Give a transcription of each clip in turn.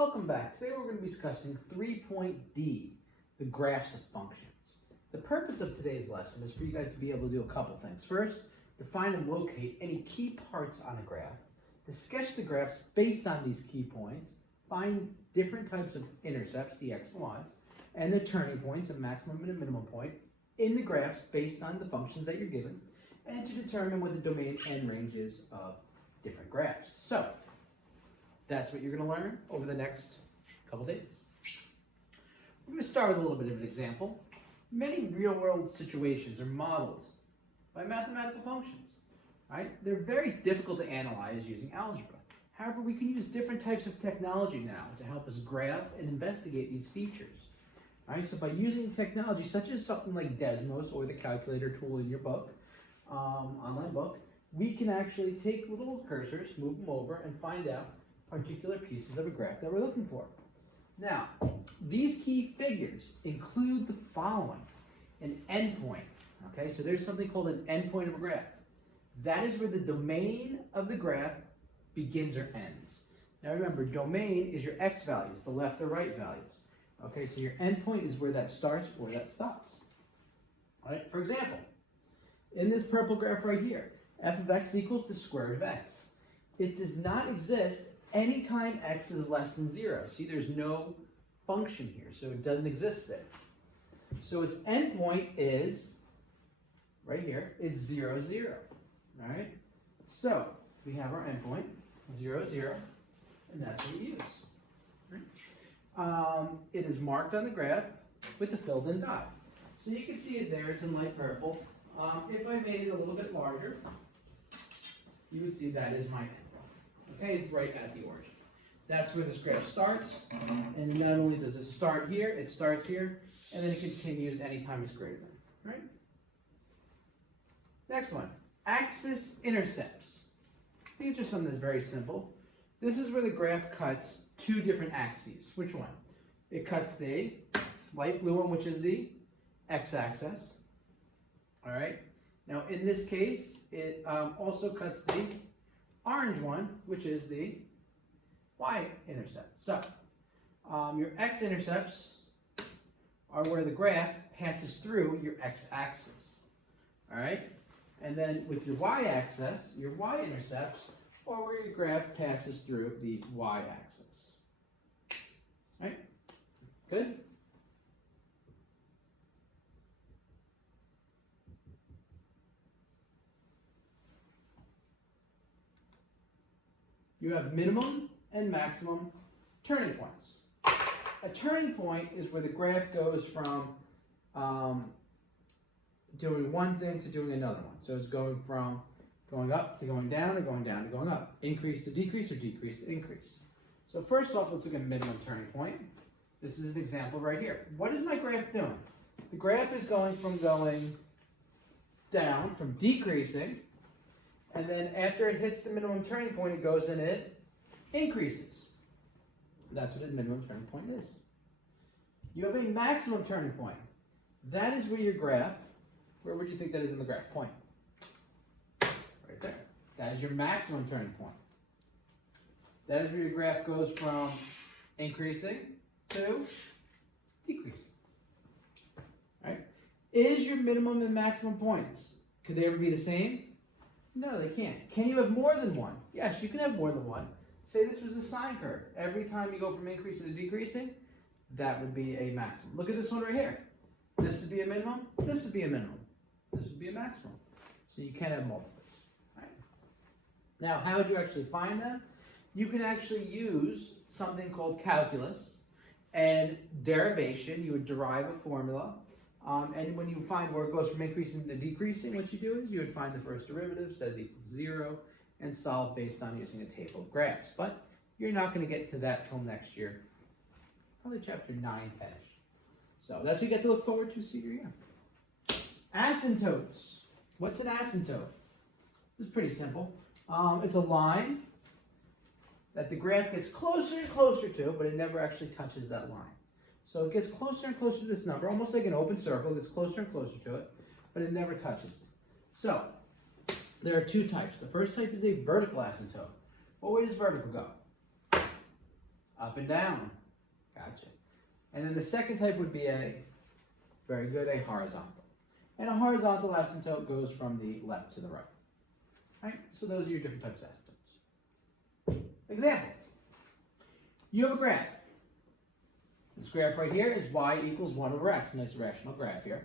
Welcome back. Today we're going to be discussing 3.D, the graphs of functions. The purpose of today's lesson is for you guys to be able to do a couple things. First, to find and locate any key parts on a graph, to sketch the graphs based on these key points, find different types of intercepts, the X and Y's, and the turning points, a maximum and a minimum point, in the graphs based on the functions that you're given, and to determine what the domain and range is of different graphs. So, that's what you're going to learn over the next couple days. We're going to start with a little bit of an example. Many real-world situations are modeled by mathematical functions, right? They're very difficult to analyze using algebra. However, we can use different types of technology now to help us graph and investigate these features. Right? So by using technology such as something like Desmos or the calculator tool in your book, online book, we can actually take little cursors, move them over, and find out particular pieces of a graph that we're looking for. Now, these key figures include the following: an endpoint. Okay, so there's something called an endpoint of a graph. That is where the domain of the graph begins or ends. Now remember, domain is your x values, the left or right values. Okay, so your endpoint is where that starts or that stops. All right, for example, in this purple graph right here, f of x equals the square root of x. It does not exist anytime x is less than 0. See, there's no function here, so it doesn't exist there. So its endpoint is right here. It's 0, 0. All right? So we have our endpoint, 0, 0, and that's what we use. Right? It is marked on the graph with a filled-in dot. So you can see it there. It's in light purple. If I made it a little bit larger, you would see that is my endpoint. Okay, it's right at the origin. That's where this graph starts, and not only does it start here, it starts here, and then it continues anytime it's greater than, right? Next one, Axes Intercepts. These are something that's very simple. This is where the graph cuts two different axes. Which one? It cuts the light blue one, which is the x-axis. All right. Now, in this case, it also cuts the orange one, which is the Y-intercept. So, your X-intercepts are where the graph passes through your x-axis. All right? And then with your y-axis, your Y-intercepts are where your graph passes through the y-axis. All right? Good? You have minimum and maximum turning points. A turning point is where the graph goes from doing one thing to doing another one. So it's going from going up to going down, or going down to going up. Increase to decrease, or decrease to increase. So first off, let's look at minimum turning point. This is an example right here. What is my graph doing? The graph is going down, from decreasing, and then after it hits the minimum turning point, it goes and it increases. That's what a minimum turning point is. You have a maximum turning point. That is where your graph, where would you think that is in the graph? Point. Right there. That is your maximum turning point. That is where your graph goes from increasing to decreasing. Right? Is your minimum and maximum points, could they ever be the same? No, they can't. Can you have more than one? Yes, you can have more than one. Say this was a sine curve. Every time you go from increasing to decreasing, that would be a maximum. Look at this one right here. This would be a minimum. This would be a minimum. This would be a maximum. So you can have multiples. Right? Now, how would you actually find them? You can actually use something called calculus and derivation. You would derive a formula. And when you find where it goes from increasing to decreasing, what you do is you would find the first derivative, set it equals 0, and solve based on using a table of graphs. But you're not going to get to that till next year, probably chapter 9, 10-ish. So that's what you get to look forward to senior year. Asymptotes. What's an asymptote? It's pretty simple. It's a line that the graph gets closer and closer to, but it never actually touches that line. So it gets closer and closer to this number, almost like an open circle. It gets closer and closer to it, but it never touches it. So there are two types. The first type is a vertical asymptote. What way does vertical go? Up and down. Gotcha. And then the second type would be very good, a horizontal. And a horizontal asymptote goes from the left to the right. Right? So those are your different types of asymptotes. Example. You have a graph. This graph right here is y equals 1 over x. Nice rational graph here.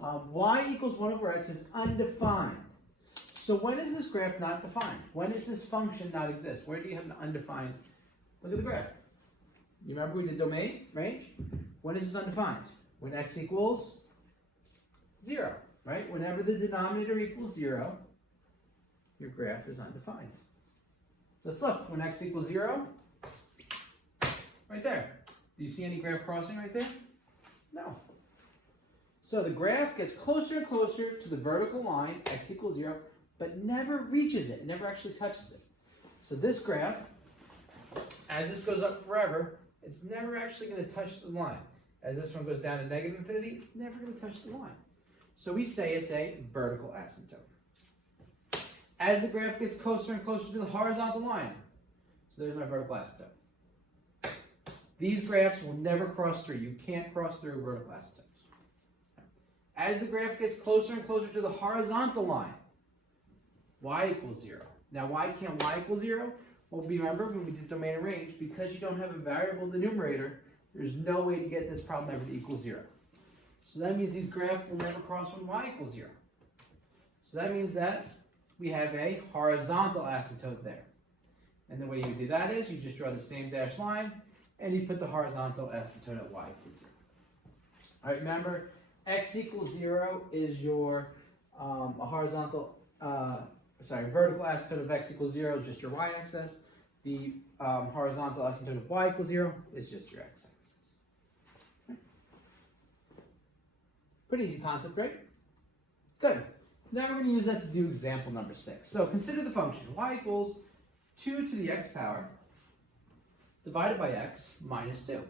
Y equals 1 over x is undefined. So when is this graph not defined? When does this function not exist? Where do you have an undefined? Look at the graph. You remember we did domain, range? When is this undefined? When x equals 0, right? Whenever the denominator equals 0, your graph is undefined. Let's look. When x equals 0, right there. Do you see any graph crossing right there? No. So the graph gets closer and closer to the vertical line, x equals 0, but never reaches it. It never actually touches it. So this graph, as this goes up forever, it's never actually going to touch the line. As this one goes down to negative infinity, it's never going to touch the line. So we say it's a vertical asymptote. As the graph gets closer and closer to the horizontal line, so there's my vertical asymptote. These graphs will never cross through. You can't cross through vertical asymptotes. As the graph gets closer and closer to the horizontal line, y equals 0. Now why can't y equal 0? Well, remember when we did domain and range, because you don't have a variable in the numerator, there's no way to get this problem ever to equal 0. So that means these graphs will never cross when y equals 0. So that means that we have a horizontal asymptote there. And the way you do that is you just draw the same dashed line and you put the horizontal asymptote at y equals 0. All right, remember, x equals 0 is your vertical asymptote of x equals 0 is just your y-axis. The horizontal asymptote of y equals 0 is just your x-axis. Okay. Pretty easy concept, right? Good. Now we're going to use that to do example number 6. So consider the function y equals 2 to the x power divided by x minus 2.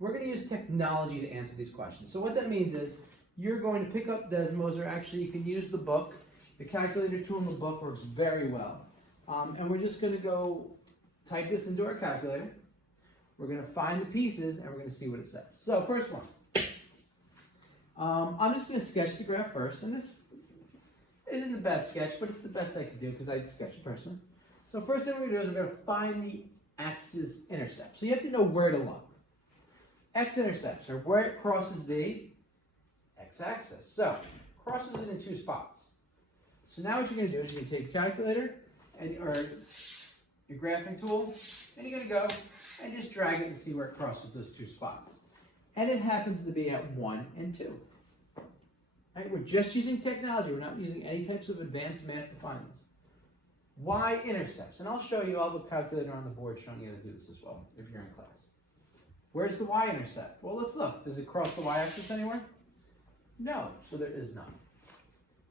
We're going to use technology to answer these questions. So what that means is you're going to pick up Desmos, or actually you can use the book. The calculator tool in the book works very well. And we're just going to go type this into our calculator. We're going to find the pieces and we're going to see what it says. So first one. I'm just going to sketch the graph first. And this isn't the best sketch, but it's the best I could do because I sketch it personally. So first thing we're going to do is we're going to find the Axes Intercept. So you have to know where to look. X-Intercepts are where it crosses the x-axis. So crosses it in 2 spots. So now what you're going to do is you're going to take your calculator or your graphing tool, and you're going to go and just drag it to see where it crosses those 2 spots. And it happens to be at 1 and 2. Right? We're just using technology. We're not using any types of advanced math to find this. Y-intercepts. And I'll show you all the calculator on the board showing you how to do this as well if you're in class. Where's the y-intercept? Well, let's look. Does it cross the y-axis anywhere? No. So there is none.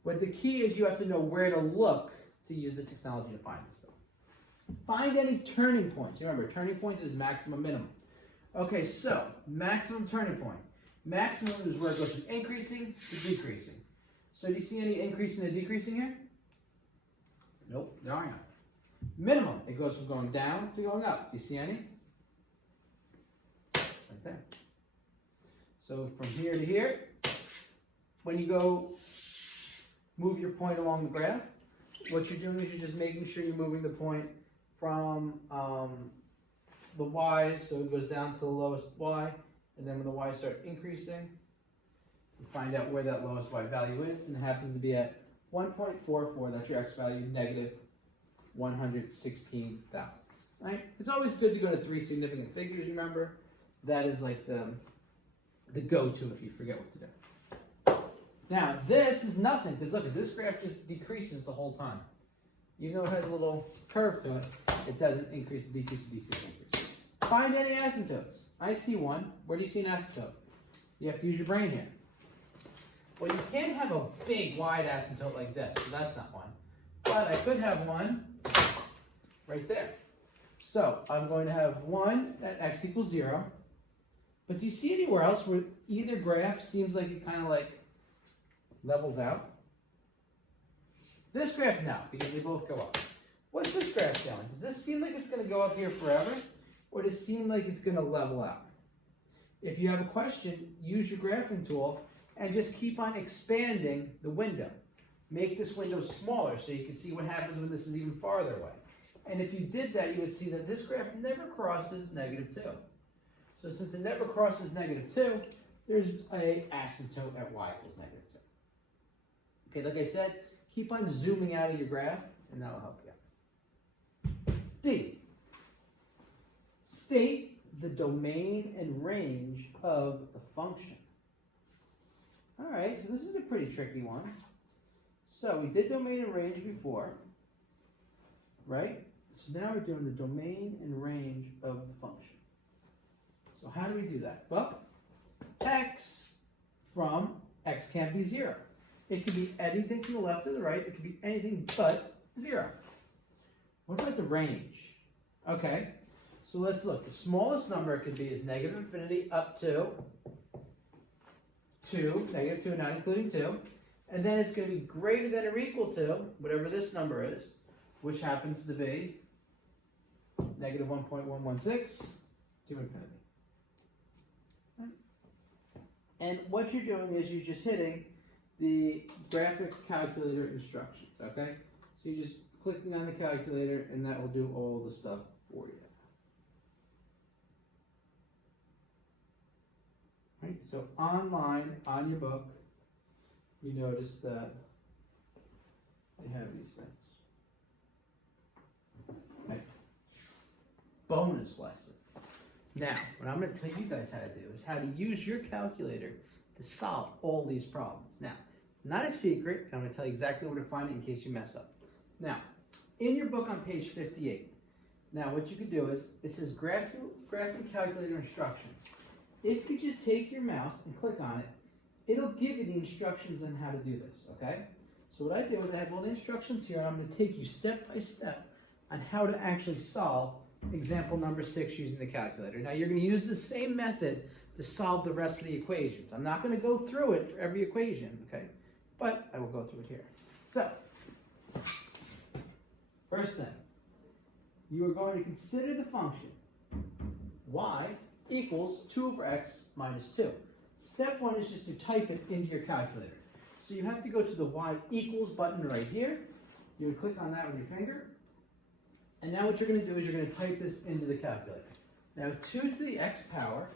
But the key is you have to know where to look to use the technology to find this stuff. Find any turning points. Remember, turning points is maximum, minimum. Okay, so maximum turning point. Maximum is where it goes from increasing to decreasing. So do you see any increasing and decreasing here? Nope, there aren't. Minimum, it goes from going down to going up. Do you see any? Right there. So from here to here, when you go move your point along the graph, what you're doing is you're just making sure you're moving the point from the y, so it goes down to the lowest y, and then when the y start increasing, you find out where that lowest y value is, and it happens to be at 1.44, that's your x value, negative 116 thousandths. Right? It's always good to go to 3 significant figures, remember? That is like the go-to if you forget what to do. Now, this is nothing, because look, this graph just decreases the whole time. Even though it has a little curve to it, it doesn't increase, decrease, decrease, decrease. Find any asymptotes. I see one. Where do you see an asymptote? You have to use your brain here. Well, you can't have a big, wide asymptote like this, so that's not one. But I could have one right there. So I'm going to have one at x equals 0. But do you see anywhere else where either graph seems like it kind of like levels out? This graph, no, because they both go up. What's this graph doing? Does this seem like it's going to go up here forever? or to seem like it's going to level out. If you have a question, use your graphing tool and just keep on expanding the window. Make this window smaller so you can see what happens when this is even farther away. And if you did that, you would see that this graph never crosses -2. So since it never crosses -2, there's a asymptote at y equals -2. Okay, like I said, keep on zooming out of your graph, and that will help you out. D, state the domain and range of the function. All right, so this is a pretty tricky one. So we did domain and range before, right? So now we're doing the domain and range of the function. So how do we do that? Well, x can't be 0. It could be anything from the left or the right. It could be anything but 0. What about the range? Okay, so let's look. The smallest number it could be is -infinity up to 2, -2 not including 2. And then it's going to be greater than or equal to whatever this number is, which happens to be -1.116 to infinity. And what you're doing is you're just hitting the graphics calculator instructions, okay? So you're just clicking on the calculator and that will do all the stuff for you. Right? So online, on your book, you notice that they have these things. Okay. Bonus lesson. Now, what I'm going to tell you guys how to do is how to use your calculator to solve all these problems. Now, it's not a secret, and I'm going to tell you exactly where to find it in case you mess up. Now, in your book on page 58, now what you can do is, it says graphing calculator instructions. If you just take your mouse and click on it, it'll give you the instructions on how to do this, okay? So what I do is I have all the instructions here, and I'm going to take you step by step on how to actually solve example number 6 using the calculator. Now you're going to use the same method to solve the rest of the equations. I'm not going to go through it for every equation, okay? But I will go through it here. So, first thing, you are going to consider the function y equals 2 over x minus 2. Step 1 is just to type it into your calculator. So you have to go to the y equals button right here. You would click on that with your finger. And now what you're going to do is you're going to type this into the calculator. Now 2 to the x power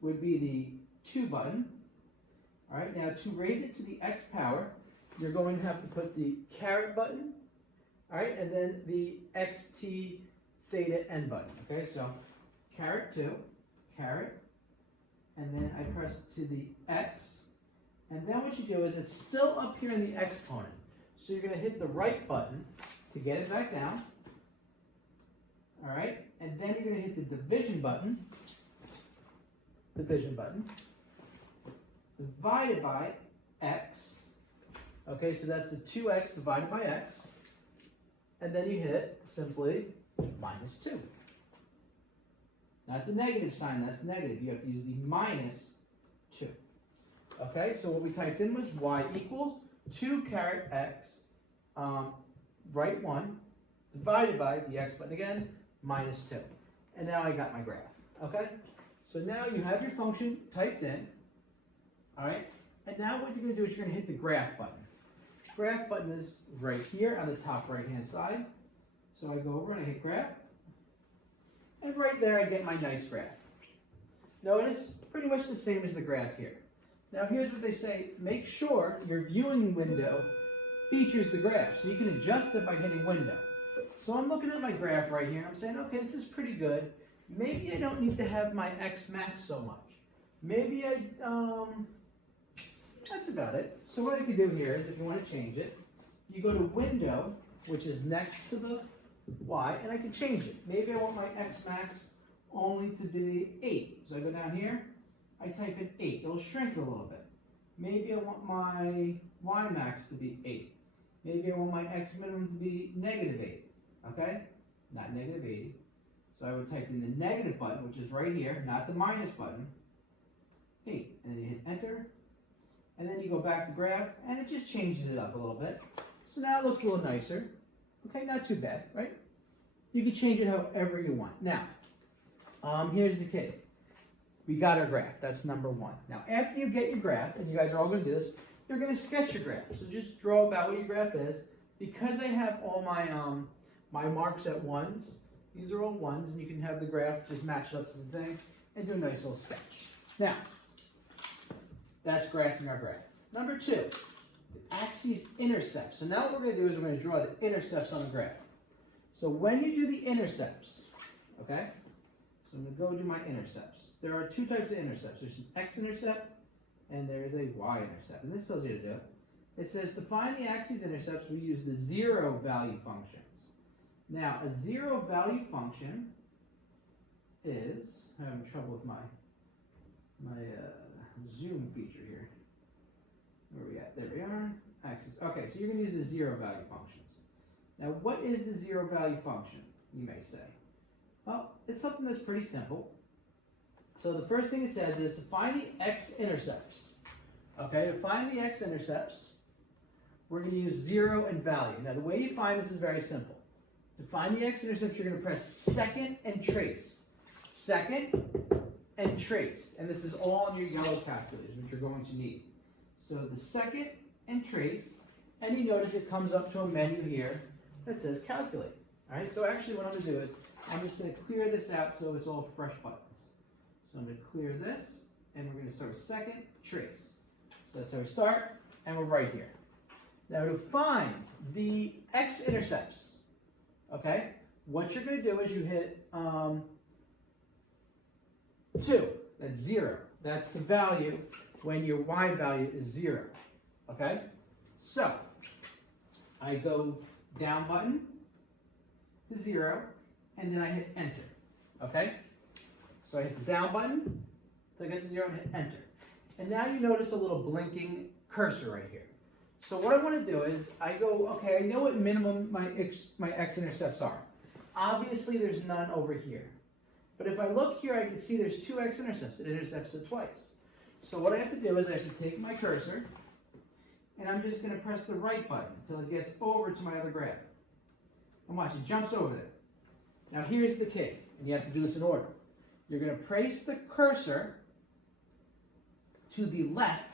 would be the 2 button. All right, now to raise it to the x power, you're going to have to put the caret button, all right, and then the xt theta n button. Okay, so caret 2, caret, and then I press to the x, and then what you do is it's still up here in the exponent. So you're going to hit the right button to get it back down. All right, and then you're going to hit the division button, divided by x. Okay, so that's the 2x divided by x. And then you hit simply minus 2. Not the negative sign, that's negative. You have to use the minus 2. Okay, so what we typed in was y equals 2 caret x, right 1, divided by the x button again, minus 2. And now I got my graph. Okay, so now you have your function typed in. All right, and now what you're going to do is you're going to hit the graph button. Graph button is right here on the top right hand side. So I go over and I hit graph. And right there I get my nice graph. Notice, pretty much the same as the graph here. Now here's what they say, make sure your viewing window features the graph. So you can adjust it by hitting window. So I'm looking at my graph right here and I'm saying, okay, this is pretty good. Maybe I don't need to have my x max so much. Maybe that's about it. So what I can do here is if you want to change it, you go to window, which is next to the y, and I can change it. Maybe I want my x max only to be 8. So I go down here, I type in 8. It'll shrink a little bit. Maybe I want my y max to be 8. Maybe I want my x minimum to be -8. Okay? Not -80. So I would type in the negative button, which is right here, not the minus button, 8. And then you hit enter. And then you go back to graph, and it just changes it up a little bit. So now it looks a little nicer. Okay, not too bad, right? You can change it however you want. Now, Here's the key. We got our graph. That's number one. Now, after you get your graph, and you guys are all going to do this, you're going to sketch your graph. So just draw about what your graph is. Because I have all my my marks at ones, these are all ones, and you can have the graph just match it up to the thing and do a nice little sketch. Now, that's graphing our graph. Number two, the axes intercept. So now what we're going to do is we're going to draw the intercepts on the graph. So when you do the intercepts, okay, so I'm going to go do my intercepts. There are two types of intercepts. There's an X-Intercept and there's a Y-Intercept. And this tells you to do it. It says to find the axes intercepts, we use the zero value functions. Now, a zero value function is, I'm having trouble with my zoom feature here. Where are we at? There we are. Axes. Okay, so you're going to use the zero value functions. Now, what is the zero value function, you may say? Well, it's something that's pretty simple. So the first thing it says is to find the X-Intercepts. Okay, to find the X-Intercepts, we're going to use 0 and value. Now, the way you find this is very simple. To find the X-Intercepts, you're going to press second and trace. Second and trace. And this is all on your yellow calculators, which you're going to need. So the second and trace, and you notice it comes up to a menu here that says calculate. All right, so actually what I'm going to do is I'm just going to clear this out so it's all fresh buttons. So I'm going to clear this, and we're going to start with second, trace. So that's how we start, and we're right here. Now to find the X-Intercepts, okay, what you're going to do is you hit 2, that's 0. That's the value when your Y value is 0, okay? So I go down button to 0, and then I hit enter, okay? So I hit the down button, so I get to 0 and hit enter. And now you notice a little blinking cursor right here. So what I want to do is I go, okay, I know what minimum my X-intercepts are. Obviously there's none over here. But if I look here, I can see there's 2 X-intercepts. It intercepts it twice. So what I have to do is I have to take my cursor, and I'm just going to press the right button until it gets over to my other graph. And watch, it jumps over there. Now here's the key, and you have to do this in order. You're going to place the cursor to the left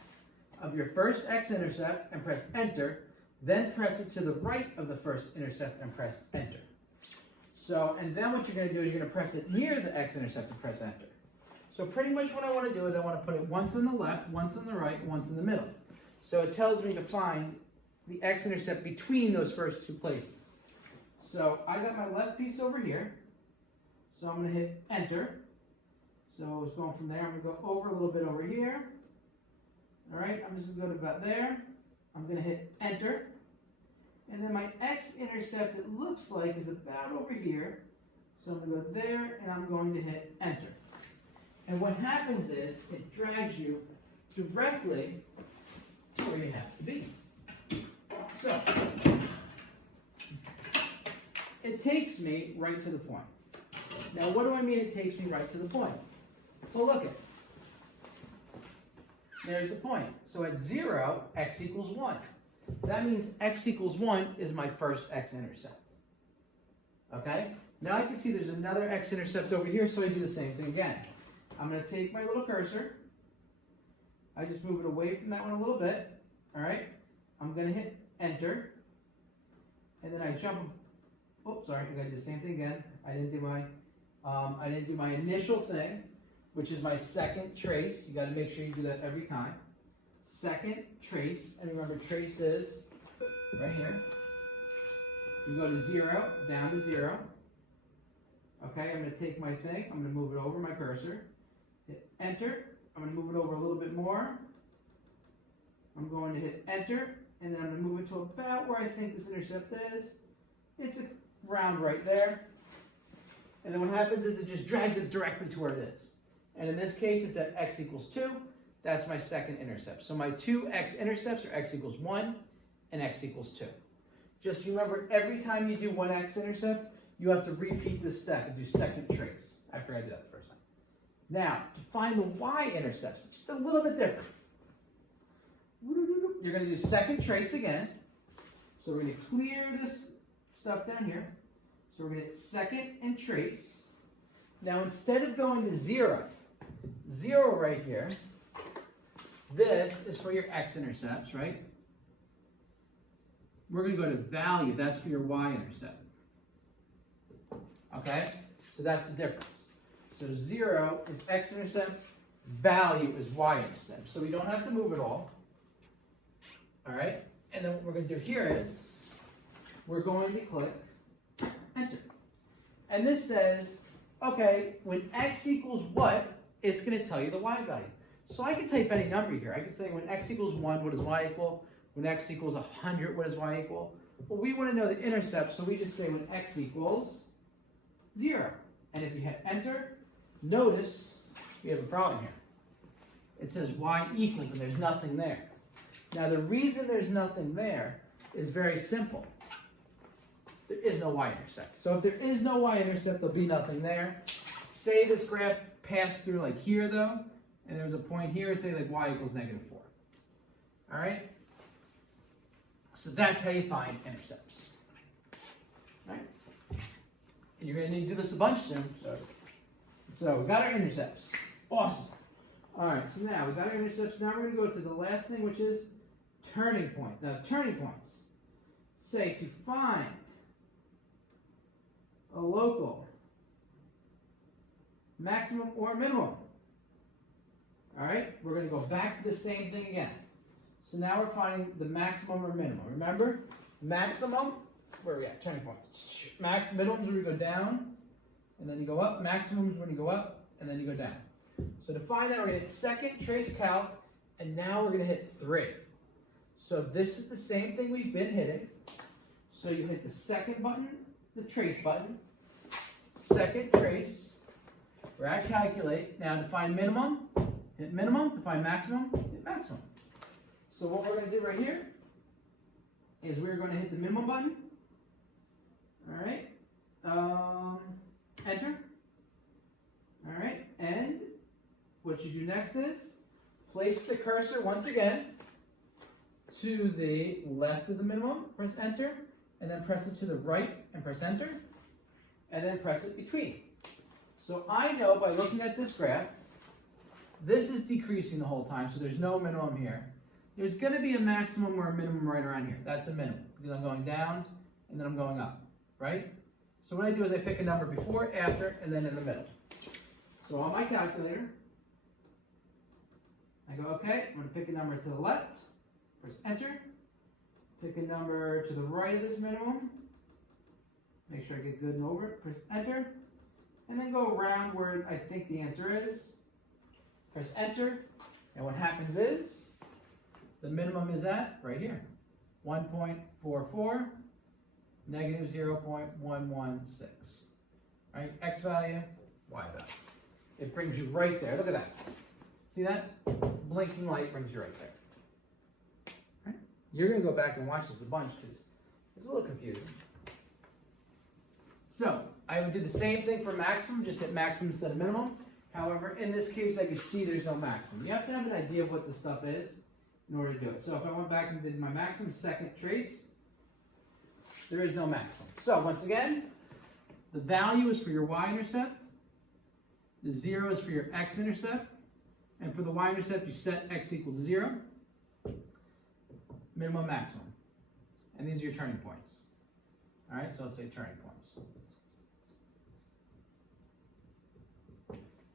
of your first X-intercept and press enter, then press it to the right of the first intercept and press enter. So, and then what you're going to do is you're going to press it near the X-intercept and press enter. So pretty much what I want to do is I want to put it once on the left, once on the right, once in the middle. So it tells me to find the X-intercept between those first 2 places. So I got my left piece over here. So I'm going to hit enter. So it's going from there. I'm going to go over a little bit over here. All right, I'm just going to go to about there. I'm going to hit enter. And then my X-intercept, it looks like, is about over here. So I'm going to go there, and I'm going to hit enter. And what happens is it drags you directly to where you have to be. So it takes me right to the point. Now, what do I mean it takes me right to the point? So look at it. There's the point. So at 0, x equals 1. That means x equals 1 is my first X-intercept. Okay? Now I can see there's another X-intercept over here, so I do the same thing again. I'm going to take my little cursor. I just move it away from that one a little bit. All right? I'm going to hit enter. And then I jump. Oh, sorry. I got to do the same thing again. I didn't do my initial thing, which is my second trace. You got to make sure you do that every time. Second trace, and remember trace is right here. You go to 0, down to 0. Okay, I'm going to take my thing, I'm going to move it over my cursor. Hit enter. I'm going to move it over a little bit more. I'm going to hit enter, and then I'm going to move it to about where I think this intercept is. It's around right there. And then what happens is it just drags it directly to where it is. And in this case, it's at x equals 2. That's my second intercept. So my 2 X-intercepts are x equals 1 and x equals 2. Just remember, every time you do one X-intercept, you have to repeat this step and do second trace. I forgot to do that the first time. Now, to find the Y-intercepts, it's just a little bit different. You're going to do second trace again. So we're going to clear this stuff down here. So we're going to hit second and trace. Now instead of going to 0 right here, this is for your X-intercepts, right? We're going to go to value. That's for your Y-intercept. Okay? So that's the difference. So 0 is X-intercept, value is Y-intercept. So we don't have to move it all. All right? And then what we're going to do here is we're going to click enter. And this says, okay, when X equals what, it's going to tell you the Y value. So I can type any number here. I can say when X equals 1, what does Y equal? When X equals 100, what does Y equal? Well, we want to know the intercept, so we just say when X equals 0. And if you hit enter, notice we have a problem here. It says Y equals, and there's nothing there. Now, the reason there's nothing there is very simple. There is no Y-intercept. So if there is no Y-intercept, there'll be nothing there. Say this graph passed through like here, though, and there's a point here, say like Y equals -4. All right? So that's how you find intercepts. All right? And you're going to need to do this a bunch soon. So we got our intercepts. Awesome. All right, so now we got our intercepts. Now we're going to go to the last thing, which is turning points. Now, turning points say to find a local maximum or minimum. All right, we're going to go back to the same thing again. So now we're finding the maximum or minimum. Remember, maximum, where are we at? Turning points. Minimum is when you go down, and then you go up. Maximum is when you go up, and then you go down. So to find that, we're going to hit second, trace calc, and now we're going to hit 3. So this is the same thing we've been hitting. So you hit the second button, the trace button, second trace, we're at calculate. Now to find minimum, hit minimum. To find maximum, hit maximum. So what we're going to do right here is we're going to hit the minimum button. All right. Enter. All right. And what you do next is place the cursor once again to the left of the minimum, press enter, and then press it to the right and press enter, and then press it between. So I know by looking at this graph, this is decreasing the whole time, so there's no minimum here. There's going to be a maximum or a minimum right around here. That's a minimum, because I'm going down, and then I'm going up, right? So what I do is I pick a number before, after, and then in the middle. So on my calculator, I go, okay, I'm going to pick a number to the left, press enter, pick a number to the right of this minimum, make sure I get good and over it, press enter, and then go around where I think the answer is, press enter, and what happens is, the minimum is at, right here, 1.44, negative 0.116, right? X value, Y value. It brings you right there, look at that. See that? Blinking light brings you right there. Right? You're going to go back and watch this a bunch because it's a little confusing. So, I would do the same thing for maximum, just hit maximum instead of minimum. However, in this case, I can see there's no maximum. You have to have an idea of what this stuff is in order to do it. So if I went back and did my maximum, second trace, there is no maximum. So once again, the value is for your Y-intercept, the 0 is for your X-intercept, and for the Y-intercept, you set X equal to 0, minimum, maximum. And these are your turning points. All right, so let's say turning points.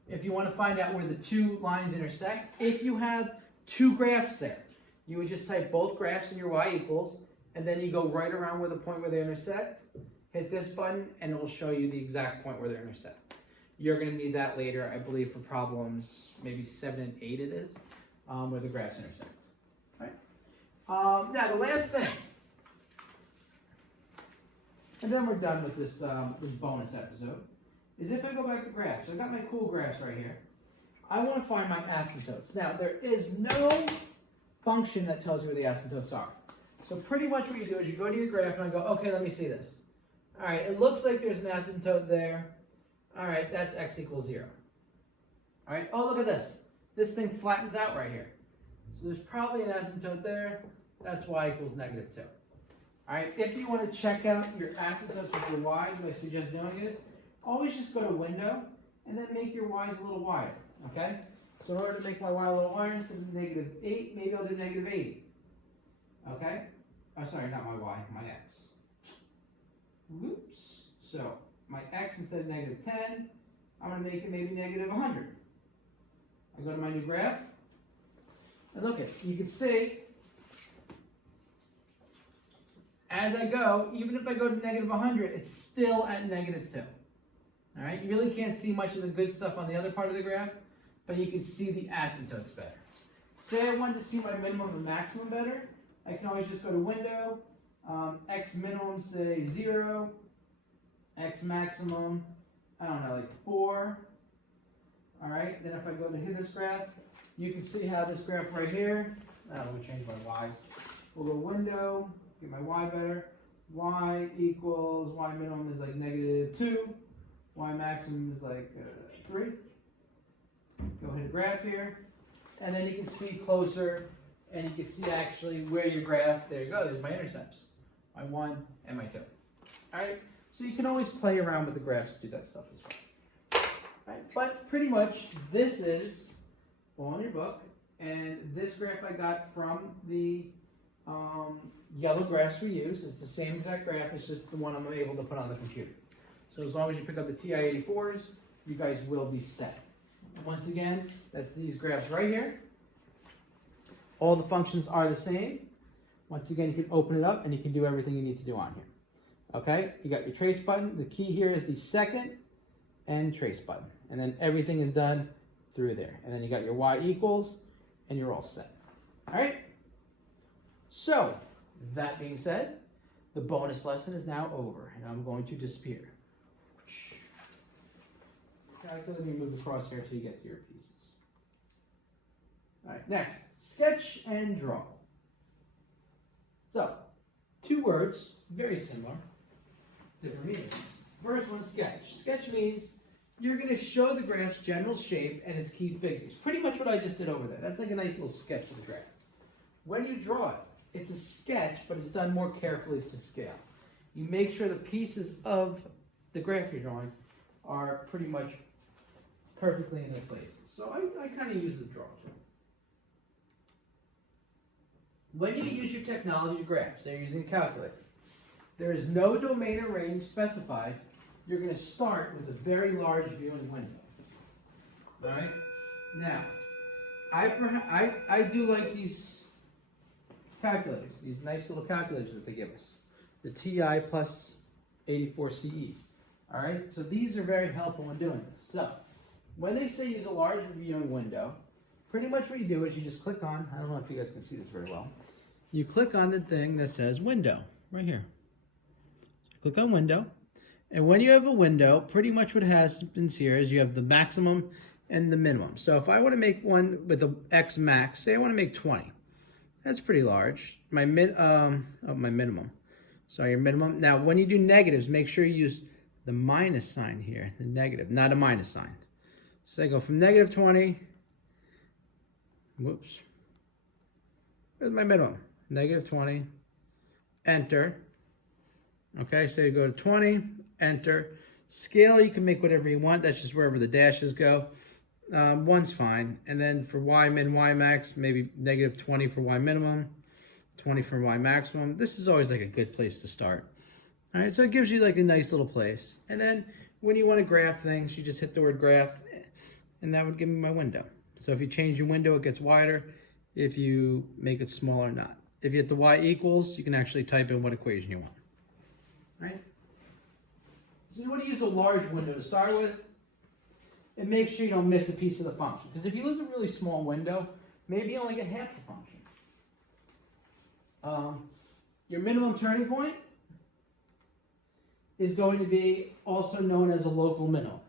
If you want to find out where the two lines intersect, if you have two graphs there, you would just type both graphs in your Y equals, and then you go right around where the point where they intersect, hit this button, and it will show you the exact point where they intersect. You're going to need that later, I believe, for problems maybe 7 and 8 it is, where the graphs intersect. Right? Now, the last thing, and then we're done with this, this bonus episode, is if I go back to graphs. So I've got my cool graphs right here. I want to find my asymptotes. Now, there is no function that tells you where the asymptotes are. So pretty much what you do is you go to your graph and I go, okay, let me see this. All right, it looks like there's an asymptote there. All right, that's X equals 0. All right, oh, look at this. This thing flattens out right here. So there's probably an asymptote there. That's Y equals -2. All right, if you want to check out your asymptotes with your Y's, what I suggest doing is always just go to Window and then make your y's a little wider, okay? So in order to make my y a little wider, instead of -8, maybe I'll do -80, okay? Oh, sorry, not my y, my x. Whoops. So my x, instead of -10, I'm going to make it maybe -100. I go to my new graph, and look at it. You can see, as I go, even if I go to -100, it's still at -2. All right, you really can't see much of the good stuff on the other part of the graph, but you can see the asymptotes better. Say I wanted to see my minimum and maximum better, I can always just go to Window, X minimum, say 0, X maximum, I don't know, like 4. All right, then if I go to hit this graph, you can see how this graph right here, let me change my y's. We'll go Window, get my y better. Y equals, y minimum is like -2. Y maximum is like 3. Go hit a graph here, and then you can see closer, and you can see actually where your graph, there you go, there's my intercepts, my 1 and my 2. All right, so you can always play around with the graphs to do that stuff as well. All right, but pretty much this is all in your book, and this graph I got from the yellow graphs we use. It's the same exact graph, it's just the one I'm able to put on the computer. So as long as you pick up the TI-84s, you guys will be set. And once again, that's these graphs right here. All the functions are the same. Once again, you can open it up and you can do everything you need to do on here. Okay, you got your trace button. The key here is the second and trace button. And then everything is done through there. And then you got your y equals, and you're all set. All right? So, that being said, the bonus lesson is now over, and I'm going to disappear. Calculator, let me move the crosshair until you get to your pieces. All right, next, sketch and draw. So, 2 words, very similar, different meanings. First one, sketch. Sketch means you're going to show the graph's general shape and its key figures. Pretty much what I just did over there. That's like a nice little sketch of the graph. When you draw it, it's a sketch, but it's done more carefully to scale. You make sure the pieces of the graph you're drawing are pretty much perfectly in their places. So I kind of use the draw tool. When you use your technology graphs, they're using a calculator. There is no domain or range specified. You're going to start with a very large viewing window. All right? Now, I do like these calculators, these nice little calculators that they give us. The TI plus 84 CEs. All right? So these are very helpful when doing this. So, when they say use a large viewing window, pretty much what you do is you just click on, I don't know if you guys can see this very well, you click on the thing that says window, right here. Click on window, and when you have a window, pretty much what happens here is you have the maximum and the minimum. So if I want to make one with a X max, say I want to make 20. That's pretty large. My minimum. Sorry, your minimum. Now, when you do negatives, make sure you use the minus sign here, the negative, not a minus sign. So I go from -20, whoops, there's my minimum, -20, enter. Okay, so you go to 20, enter. Scale, you can make whatever you want, that's just wherever the dashes go. 1's fine, and then for Y min, Y max, maybe -20 for Y minimum, 20 for Y maximum. This is always like a good place to start. All right, so it gives you like a nice little place. And then when you want to graph things, you just hit the word graph, and that would give me my window. So if you change your window, it gets wider. If you make it smaller, not. If you hit the Y equals, you can actually type in what equation you want. All right? So you want to use a large window to start with, and make sure you don't miss a piece of the function. Because if you use a really small window, maybe you only get half the function. Your minimum turning point is going to be also known as a local minimum.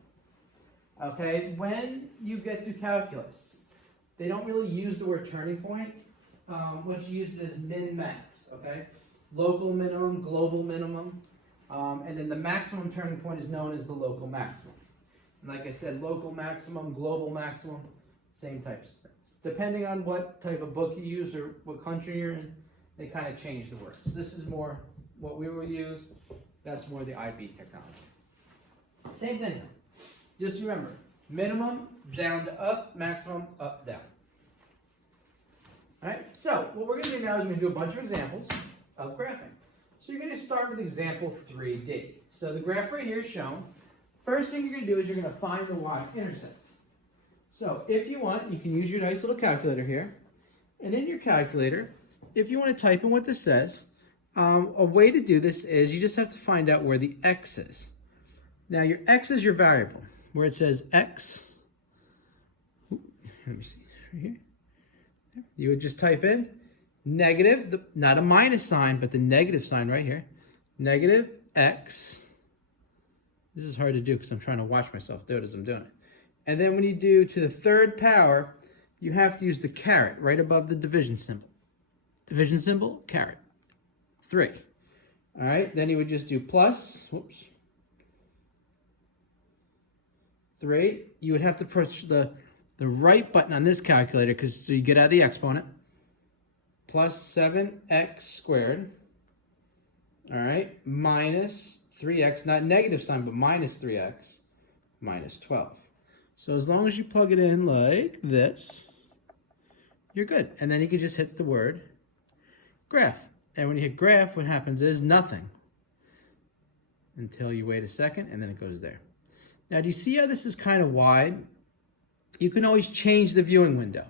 Okay, when you get to calculus, they don't really use the word turning point. What's used is min-max, okay? Local minimum, global minimum, and then the maximum turning point is known as the local maximum. And like I said, local maximum, global maximum, same types of things. Depending on what type of book you use or what country you're in, they kind of change the words. So this is more what we will use. That's more the IB technology. Same thing. Just remember, Minimum, down to up, maximum, up, down. All right, so what we're going to do now is we're going to do a bunch of examples of graphing. So you're going to start with example 3D. So the graph right here is shown. First thing you're going to do is you're going to find the Y-intercept. So if you want, you can use your nice little calculator here. And in your calculator, if you want to type in what this says, a way to do this is you just have to find out where the X is. Now your X is your variable, where it says X. Let me see, right here. You would just type in negative, not a minus sign, but the negative sign right here. Negative X. This is hard to do because I'm trying to watch myself do it as I'm doing it. And then when you do to the third power, you have to use the caret right above the division symbol. Division symbol, caret. 3. All right, then you would just do plus, whoops. 3. You would have to push the right button on this calculator so you get out of the exponent. Plus 7x squared. All right, minus 3x, not negative sign, but minus 3x, minus 12. So as long as you plug it in like this, you're good. And then you can just hit the word graph. And when you hit graph, what happens is nothing until you wait a second, and then it goes there. Now, do you see how this is kind of wide? You can always change the viewing window.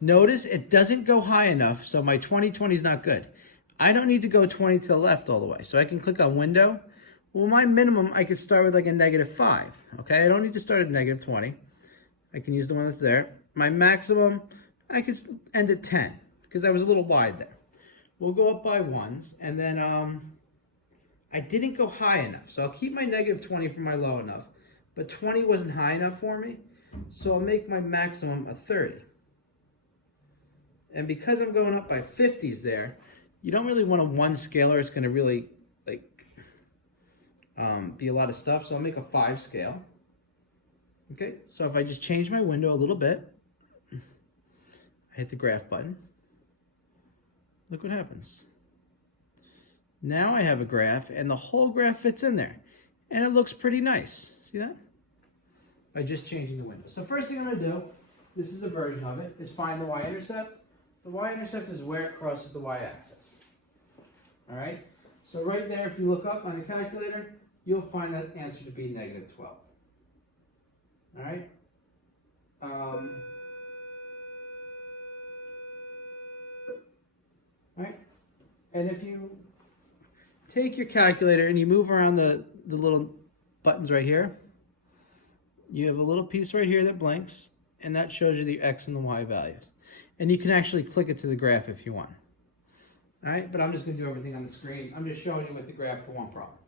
Notice it doesn't go high enough, so my 20/20 is not good. I don't need to go 20 to the left all the way. So I can click on window. Well, my minimum, I could start with like a -5. Okay, I don't need to start at -20. I can use the one that's there. My maximum, I could end at 10 because that was a little wide there. We'll go up by ones, and then I didn't go high enough. So I'll keep my -20 for my low enough, but 20 wasn't high enough for me. So I'll make my maximum a 30. And because I'm going up by 50s there, you don't really want a one scaler. It's going to really be a lot of stuff. So I'll make a 5 scale. Okay, so if I just change my window a little bit, I hit the graph button. Look what happens. Now I have a graph, and the whole graph fits in there. And it looks pretty nice. See that? By just changing the window. So first thing I'm going to do, this is a version of it, is find the Y-intercept. The Y-intercept is where it crosses the Y-axis. All right? So right there, if you look up on the calculator, you'll find that answer to be -12. All right? All right? And if you take your calculator and you move around the little buttons right here, you have a little piece right here that blinks, and that shows you the X and the Y values. And you can actually click it to the graph if you want. All right, but I'm just going to do everything on the screen. I'm just showing you with the graph for one problem.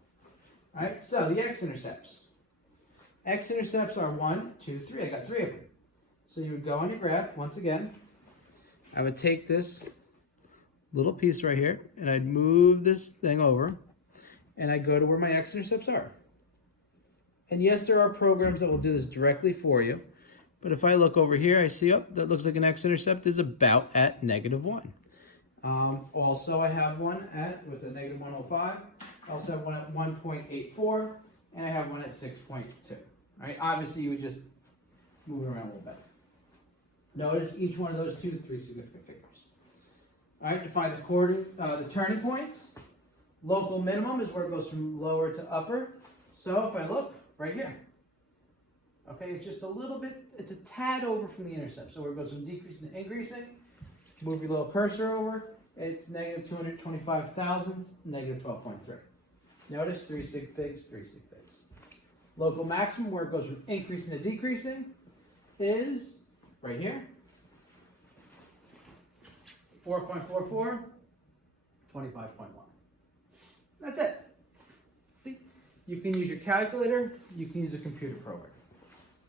All right, so the X-intercepts. X-intercepts are 1, 2, 3. I got 3 of them. So you would go on your graph, once again. I would take this little piece right here, and I'd move this thing over, and I'd go to where my X-intercepts are. And yes, there are programs that will do this directly for you. But if I look over here, I see, oh, that looks like an X-intercept is about at -1. Also, I have one at, what's it, -105. I also have one at 1.84, and I have one at 6.2. All right, obviously, you would just move it around a little bit. Notice each one of those 2 to 3 significant figures. All right, to find the turning points, local minimum is where it goes from lower to upper. So if I look right here, okay, it's just a little bit, it's a tad over from the intercept. So where it goes from decreasing to increasing, move your little cursor over, it's -225 thousandths, -12.3. Notice 3 sig figs, 3 sig figs. Local maximum, where it goes from increasing to decreasing, is right here. 4.44, 25.1. That's it. See? You can use your calculator, you can use a computer program.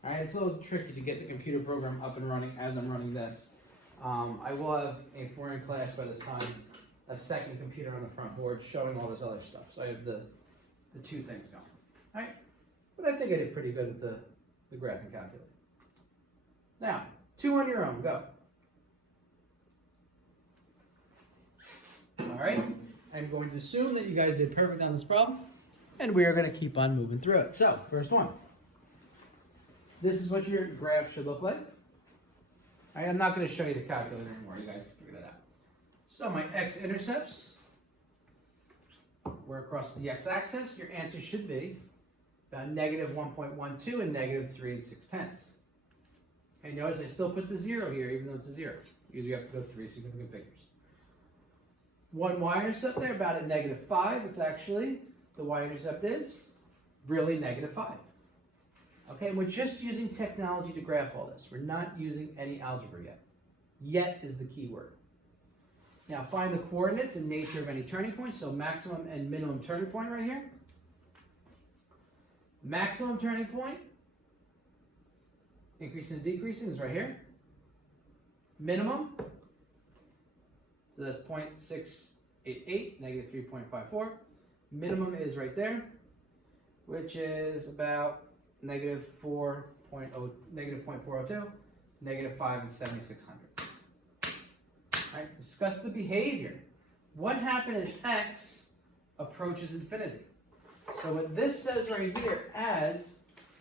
All right, it's a little tricky to get the computer program up and running as I'm running this. I will have, if we're in class by this time, a second computer on the front board showing all this other stuff. So I have the 2 things going. All right, but I think I did pretty good with the graphing calculator. Now, 2 on your own, go. All right, I'm going to assume that you guys did perfect on this problem, and we are going to keep on moving through it. So, first one. this is what your graph should look like. All right, I'm not going to show you the calculator anymore. You guys can figure that out. So my X-intercepts, we're across the x-axis. Your answer should be about negative 1.12 and negative 3 6/10. Okay, notice I still put the 0 here, even though it's a 0. Usually you have to go 3 significant figures. One y-intercept there, about at negative 5. It's actually, the y-intercept is really negative 5. Okay, and we're just using technology to graph all this. We're not using any algebra yet. Yet is the key word. Now find the coordinates and nature of any turning point. So maximum and minimum turning point right here. Maximum turning point, increasing and decreasing, is right here. Minimum, so that's 0.688, negative 3.54. Minimum is right there, which is about negative 0.402, negative 5 and 7600. All right, discuss the behavior. What happens as x approaches infinity? So what this says right here, as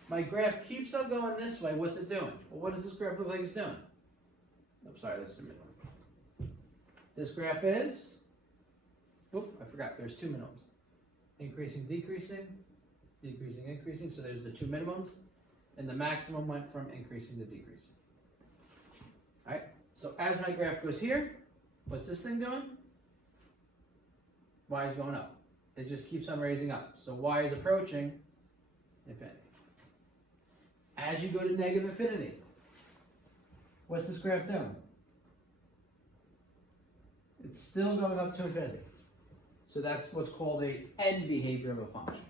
my graph keeps on going this way, what's it doing? Well, what does this graph look like it's doing? Oops, sorry, this is the middle one. This graph is, I forgot, there's two minimums. Increasing, decreasing, decreasing, increasing, so there's the two minimums, and the maximum went from increasing to decreasing. All right, so as my graph goes here, what's this thing doing? Y is going up. It just keeps on raising up. So y is approaching infinity. As you go to negative infinity, what's this graph doing? It's still going up to infinity. So that's what's called a end behavior of a function.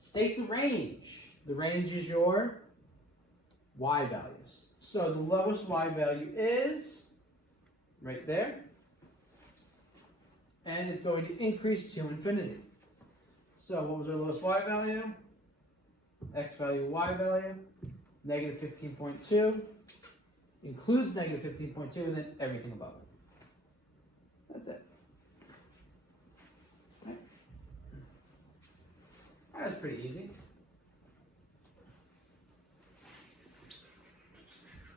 State the range. The range is your y values. So the lowest y value is right there. And it's going to increase to infinity. So what was our lowest y value? X value, y value, negative 15.2. Includes negative 15.2 and then everything above it. That's it. Right. That was pretty easy.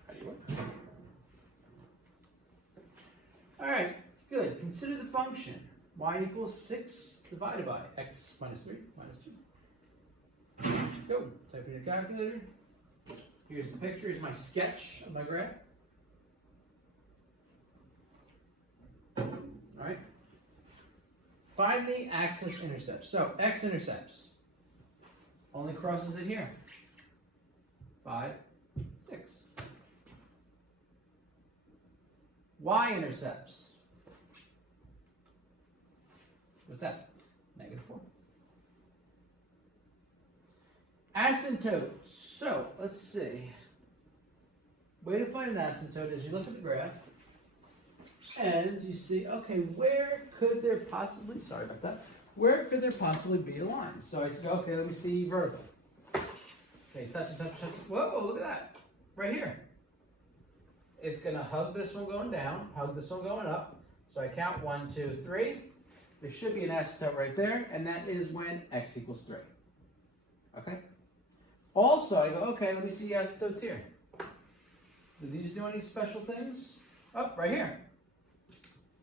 How do you work? All right. Good. Consider the function y equals 6 divided by x minus 3 minus 2. Let's go. Type in your calculator. Here's the picture. Here's my sketch of my graph. All right. Find the axis intercepts. So x-intercepts only crosses it here. 5, 6. Y-intercepts. What's that? Negative 4. Asymptotes. So, let's see. Way to find an asymptote is you look at the graph and you see, okay, where could there possibly, sorry about that, where could there possibly be a line? So I go, okay, let me see vertical. Okay, touch it, touch it, touch it. Whoa, look at that. Right here. It's going to hug this one going down, hug this one going up. So I count 1, 2, 3. There should be an asymptote right there, and that is when x equals 3. Okay? Also, I go, okay, let me see the asymptotes here. Do these do any special things? Oh, right here.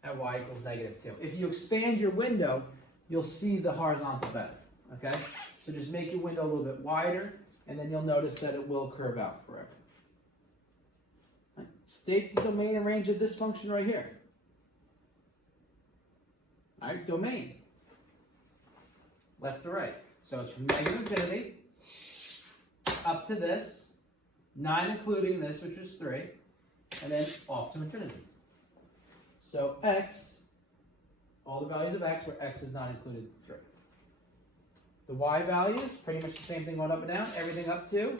At y equals negative 2. If you expand your window, you'll see the horizontal better. Okay? So just make your window a little bit wider, and then you'll notice that it will curve out forever. Right. State the domain and range of this function right here. All right, domain. Left to right. So it's from negative infinity up to this, 9 including this, which is 3, and then off to infinity. So x, all the values of x where x is not included 3. The y values, pretty much the same thing going up and down, everything up to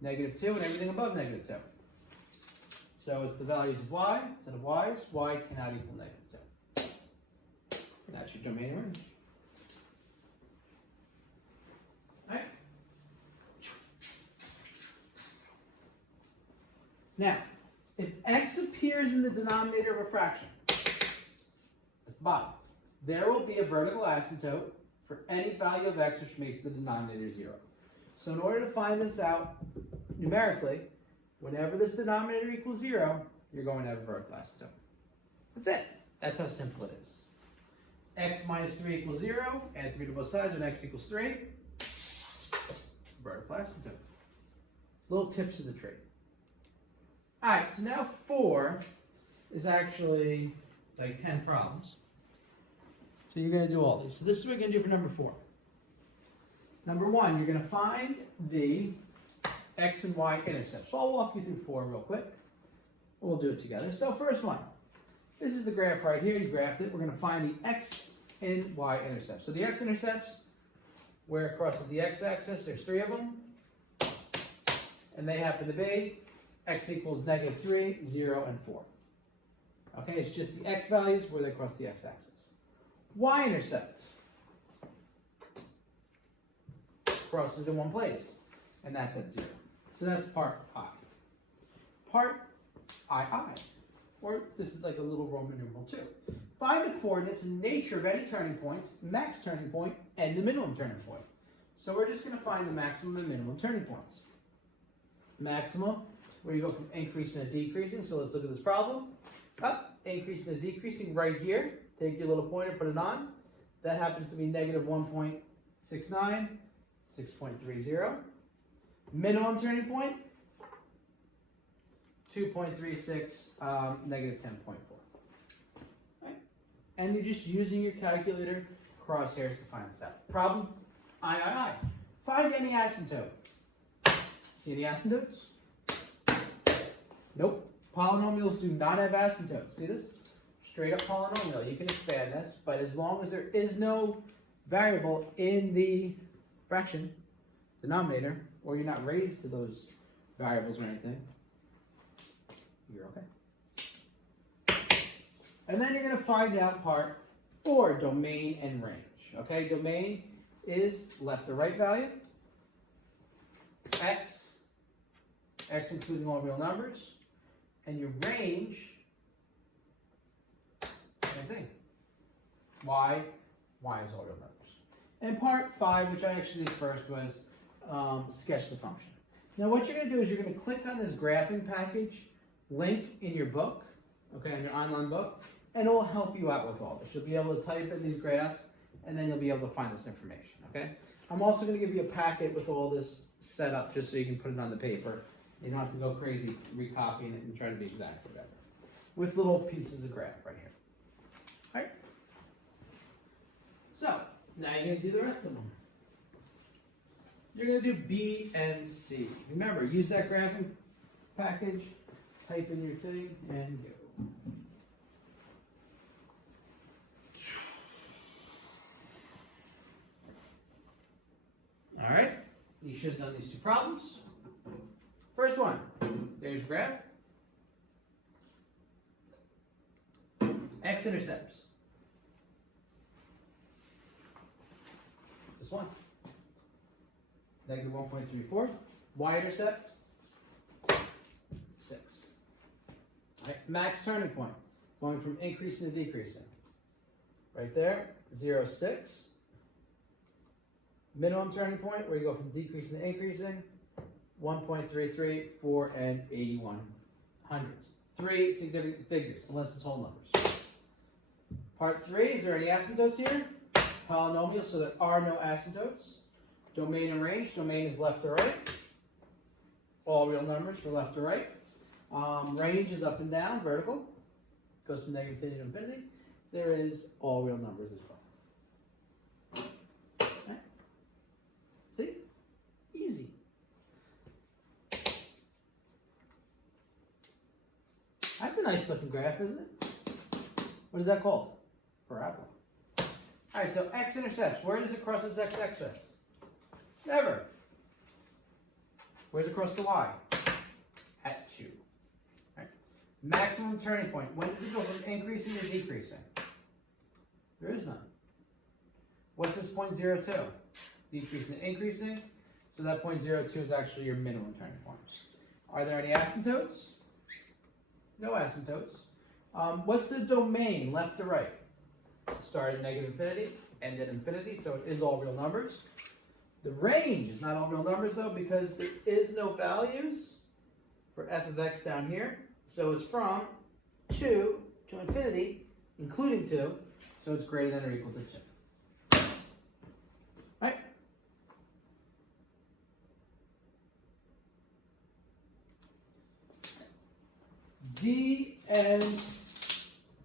negative 2 and everything above negative 2. So it's the values of y, instead of y's, y cannot equal negative 2. That's your domain range. All right. Now, if x appears in the denominator of a fraction, that's the bottom, there will be a vertical asymptote for any value of x which makes the denominator 0. So in order to find this out numerically, whenever this denominator equals 0, you're going to have a vertical asymptote. That's it. That's how simple it is. X minus 3 equals 0. Add 3 to both sides when x equals 3. Vertical asymptote. Little tips of the trade. All right, so now 4 is actually like 10 problems. So you're going to do all these. So this is what you're going to do for number 4. Number 1, you're going to find the X and Y intercepts. So I'll walk you through 4 real quick. We'll do it together. So first one, this is the graph right here. You graphed it. We're going to find the X and Y intercepts. So the X-intercepts, where it crosses the x-axis, there's 3 of them. And they happen to be x equals -3, 0, and 4. Okay, it's just the x values where they cross the x-axis. Y-intercept crosses in one place, and that's at 0. So that's part I. Part II, or this is like a little Roman numeral 2. Find the coordinates and nature of any turning point, max turning point, and the minimum turning point. So we're just going to find the maximum and minimum turning points. Maximum, where you go from increasing to decreasing. So let's look at this problem. Up, increasing to decreasing right here. Take your little pointer, put it on. That happens to be -1.69, 6.30. Minimum turning point, 2.36, -10.4. Right? And you're just using your calculator crosshairs to find this out. Problem I. Find any asymptote. See any asymptotes? Nope. Polynomials do not have asymptotes. See this? Straight up polynomial. You can expand this, but as long as there is no variable in the fraction denominator, or you're not raised to those variables or anything, you're okay. And then you're going to find out part 4, domain and range. Okay, domain is left to right value, x including all real numbers, and your range, same thing, y is all real numbers. And part 5, which I actually did first, was sketch the function. Now what you're going to do is you're going to click on this graphing package link in your book, okay, in your online book, and it will help you out with all this. You'll be able to type in these graphs, and then you'll be able to find this information, okay? I'm also going to give you a packet with all this set up just so you can put it on the paper. You don't have to go crazy recopying it and try to be exact whatever. With little pieces of graph right here. All right? So, now you're going to do the rest of them. You're going to do B and C. Remember, use that graphing package, type in your thing, and go. All right, you should have done these 2 problems. First one, there's your graph. X-intercepts. This one. -1.34. Y-intercept. 6. All right, max turning point. Going from increasing to decreasing. Right there, 0.6. Minimum turning point, where you go from decreasing to increasing, 1.33, 4, and 81 hundredths. 3 significant figures, unless it's whole numbers. Part 3, is there any asymptotes here? Polynomial, so there are no asymptotes. Domain and range, domain is left to right. All real numbers from left to right. Range is up and down, vertical. Goes from -infinity to infinity. There is all real numbers as well. See? Easy. That's a nice looking graph, isn't it? What is that called? Parabola. Alright, so X-intercepts. Where does it cross its x-axis? Never. Where's it cross the y? At 2. Right. Maximum turning point. When does it go from increasing to decreasing? There is none. What's this point 0.02? Decreasing to increasing. So that point 0.02 is actually your minimum turning point. Are there any asymptotes? No asymptotes. What's the domain, left to right? Start at -infinity, end at infinity, so it is all real numbers. The range is not all real numbers though, because there is no values for f of x down here. So it's from 2 to infinity, including 2, so it's greater than or equal to 2. Right? D and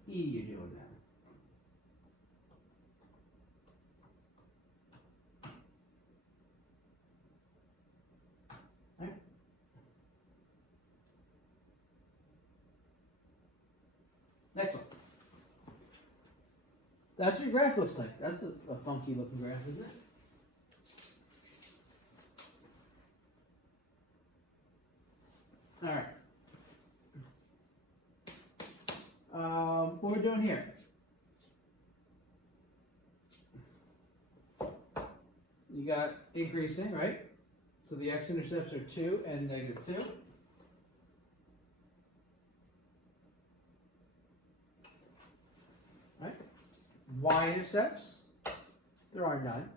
E you're doing now. Right? Next one. That's what your graph looks like. That's a funky looking graph, isn't it? All right. What we're doing here. You got increasing, right? So the x-intercepts are 2 and negative 2. Right? Y-intercepts, there are none.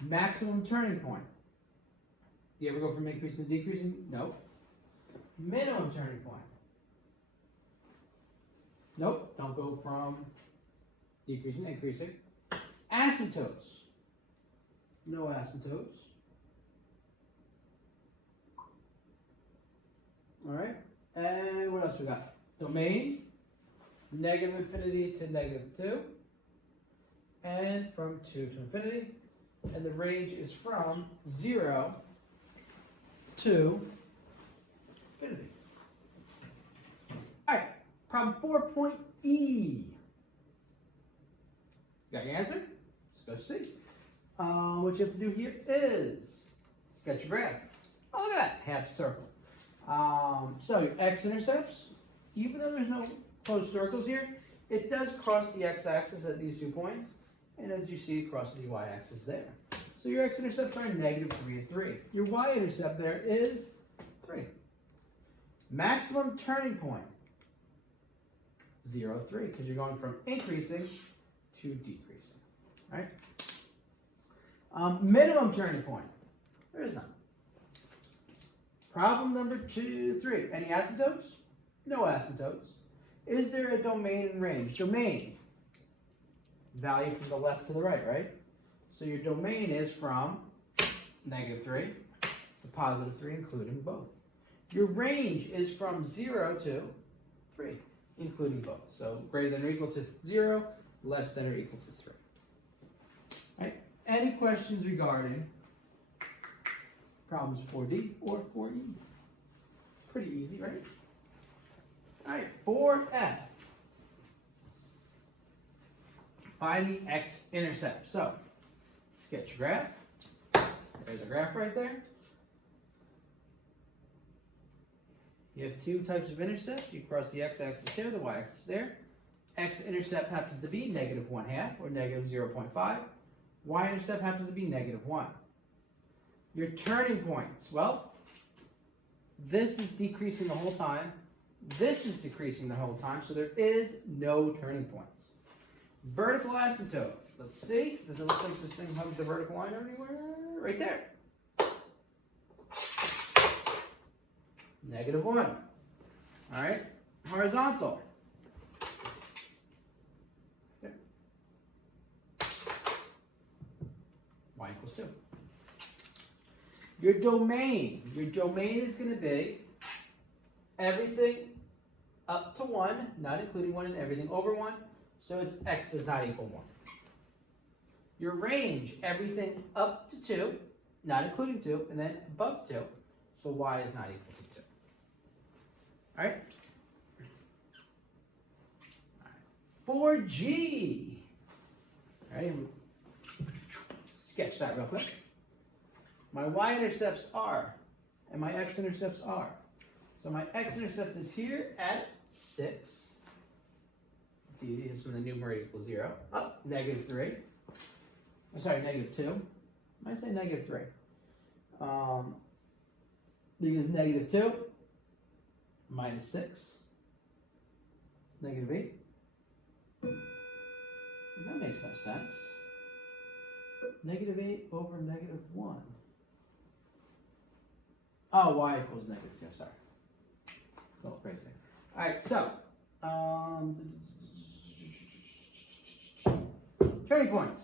Maximum turning point. Do you ever go from increasing to decreasing? No. Minimum turning point. Nope, don't go from decreasing to increasing. Asymptotes. No asymptotes. All right, and what else we got? Domain, negative infinity to negative 2, and from 2 to infinity, and the range is from 0 to infinity. All right, problem 4.E. Got your answer? Let's go see. What you have to do here is sketch your graph. Oh, look at that, half circle. So your x-intercepts, even though there's no closed circles here, it does cross the x-axis at these 2 points, and as you see, it crosses the y-axis there. So your x-intercepts are negative 3 and 3. Your y-intercept there is 3. Maximum turning point, 0, 3, because you're going from increasing to decreasing, right? Minimum turning point, there is none. Problem number 2, 3. Any asymptotes? No asymptotes. Is there a domain and range? Domain, value from the left to the right, right? So your domain is from negative 3 to positive 3, including both. Your range is from 0 to 3, including both. So greater than or equal to 0, less than or equal to 3. Right? Any questions regarding problems 4D or 4E? Pretty easy, right? All right, 4F. Find the X-intercept. So, sketch your graph. There's a graph right there. You have 2 types of intercepts. You cross the x-axis there, the y-axis there. X-intercept happens to be negative 1/2 or negative 0.5. Y-intercept happens to be negative 1. Your turning points, well, this is decreasing the whole time. This is decreasing the whole time, so there is no turning points. Vertical asymptote. Let's see. Does it look like this thing hugs the vertical line anywhere? Right there. Negative 1. All right. Horizontal. There. Y equals 2. Your domain is going to be everything up to 1, not including 1, and everything over 1. So it's x does not equal 1. Your range, everything up to 2, not including 2, and then above 2. So y is not equal to 2. All right? 4G. All right. Sketch that real quick. My y-intercepts are, and my x-intercepts are. So my x-intercept is here at 6. It's easy, it's when the numerator equals 0. Up, negative 3. I'm sorry, negative 2. I might say negative 3. Because negative 2 minus 6, negative 8. That makes no sense. Negative 8 over negative 1. Oh, y equals negative 2, sorry. A little crazy. Alright, so, turning points.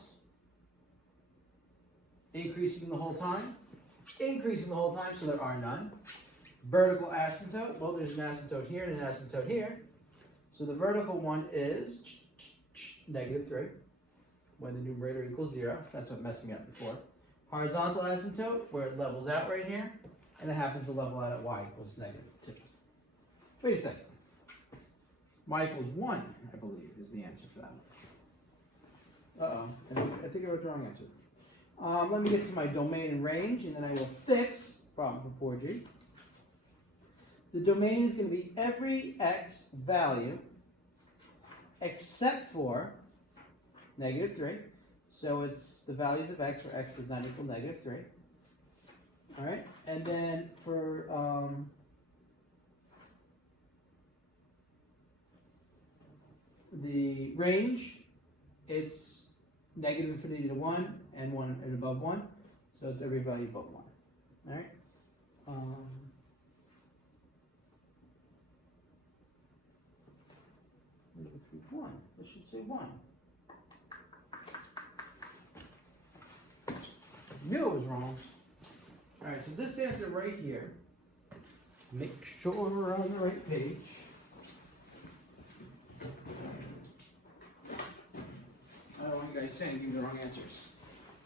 Increasing the whole time. Increasing the whole time, so there are none. Vertical asymptote. Well, there's an asymptote here and an asymptote here. So the vertical one is negative 3 when the numerator equals 0. That's what messed me up before. Horizontal asymptote, where it levels out right here, and it happens to level out at y equals negative 2. Wait a second. Y equals 1, I believe, is the answer for that one. Uh-oh. I think I wrote the wrong answer. Let me get to my domain and range, and then I will fix problem for 4G. The domain is going to be every x value except for negative 3. So it's the values of x where x does not equal negative 3. All right, and then for the range, it's negative infinity to 1 and 1 and above 1. So it's every value above 1. All right. One. It should say 1. Knew it was wrong. All right, so this answer right here. Make sure we're on the right page. I don't want you guys saying you the wrong answers.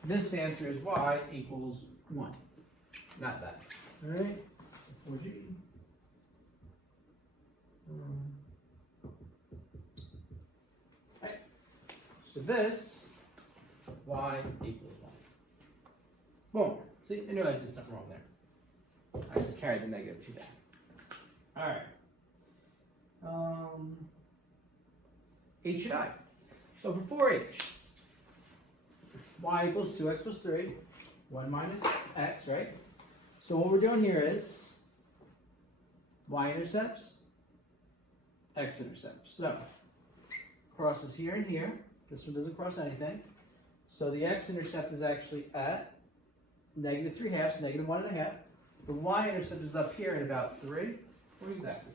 This answer is y equals 1. Not that. All right. 4G. So this, y equals 1. Boom. See, I knew I did something wrong there. I just carried the negative 2 down. All right. H and I. So for 4H, y equals 2x plus 3, 1 minus x, right? So what we're doing here is Y-intercepts, X-intercepts. So crosses here and here. This one doesn't cross anything. So the X-intercept is actually at negative 3/2, negative 1.5. The Y-intercept is up here at about 3. What exactly?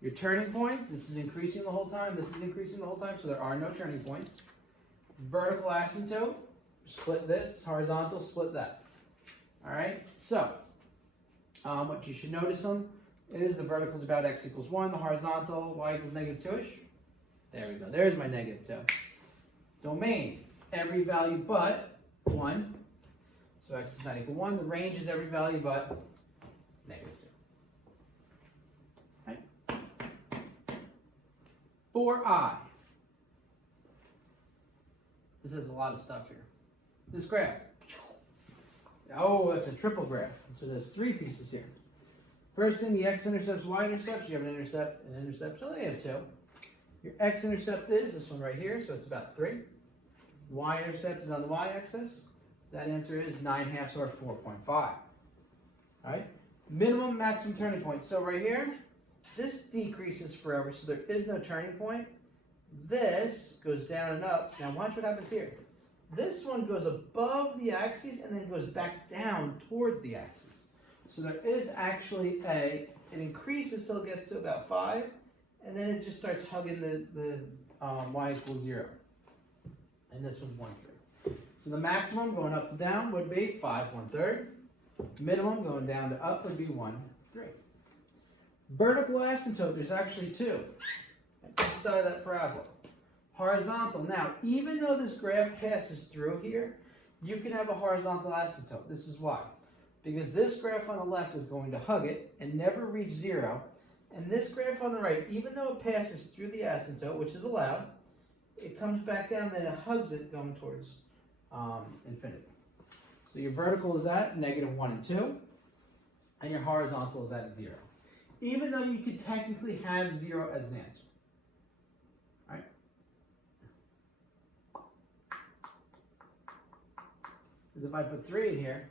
Your turning points, this is increasing the whole time, this is increasing the whole time, so there are no turning points. Vertical asymptote, split this. Horizontal, split that. All right, so what you should notice is the vertical is about x equals 1, the horizontal, y equals negative 2-ish. There we go, there's my negative 2. Domain, every value but 1. So x is not equal 1. The range is every value but negative 2. Right? For I. This has a lot of stuff here. This graph. Oh, it's a triple graph. So there's 3 pieces here. First thing, the X-intercepts, Y-intercepts. You have an intercept and intercept, so they have 2. Your X-intercept is this one right here, so it's about 3. Y-intercept is on the y-axis. That answer is 9/2 or 4.5. All right. Minimum, maximum turning point. So right here, this decreases forever, so there is no turning point. This goes down and up. Now watch what happens here. This one goes above the axis and then goes back down towards the axis. So there is actually it increases till it gets to about 5, and then it just starts hugging the y equals 0. And this one's 1/3. So the maximum going up to down would be 5 1/3. Minimum going down to up would be 1/3. Vertical asymptote, there's actually 2. At each side of that parabola. Horizontal. Now, even though this graph passes through here, you can have a horizontal asymptote. This is why. Because this graph on the left is going to hug it and never reach 0. And this graph on the right, even though it passes through the asymptote, which is allowed, it comes back down and it hugs it going towards infinity. So your vertical is at negative 1 and 2, and your horizontal is at 0. Even though you could technically have 0 as an answer. All right? Because if I put 3 in here,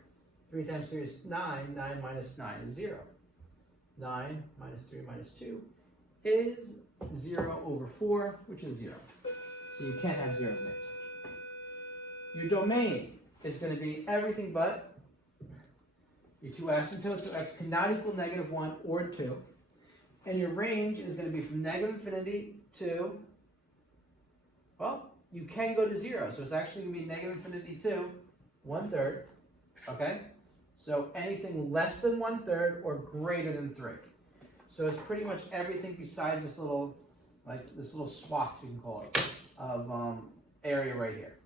3 times 3 is 9. 9 minus 9 is 0. 9 minus 3 minus 2 is 0 over 4, which is 0. So you can't have 0 as an answer. Your domain is going to be everything but your two asymptotes, so x cannot equal -1 or 2. And your range is going to be from -infinity to, well, you can go to 0. So it's actually going to be -infinity to 1/3. Okay? So anything less than 1/3 or greater than 3. So it's pretty much everything besides this little, like this little swath, you can call it, of area right here.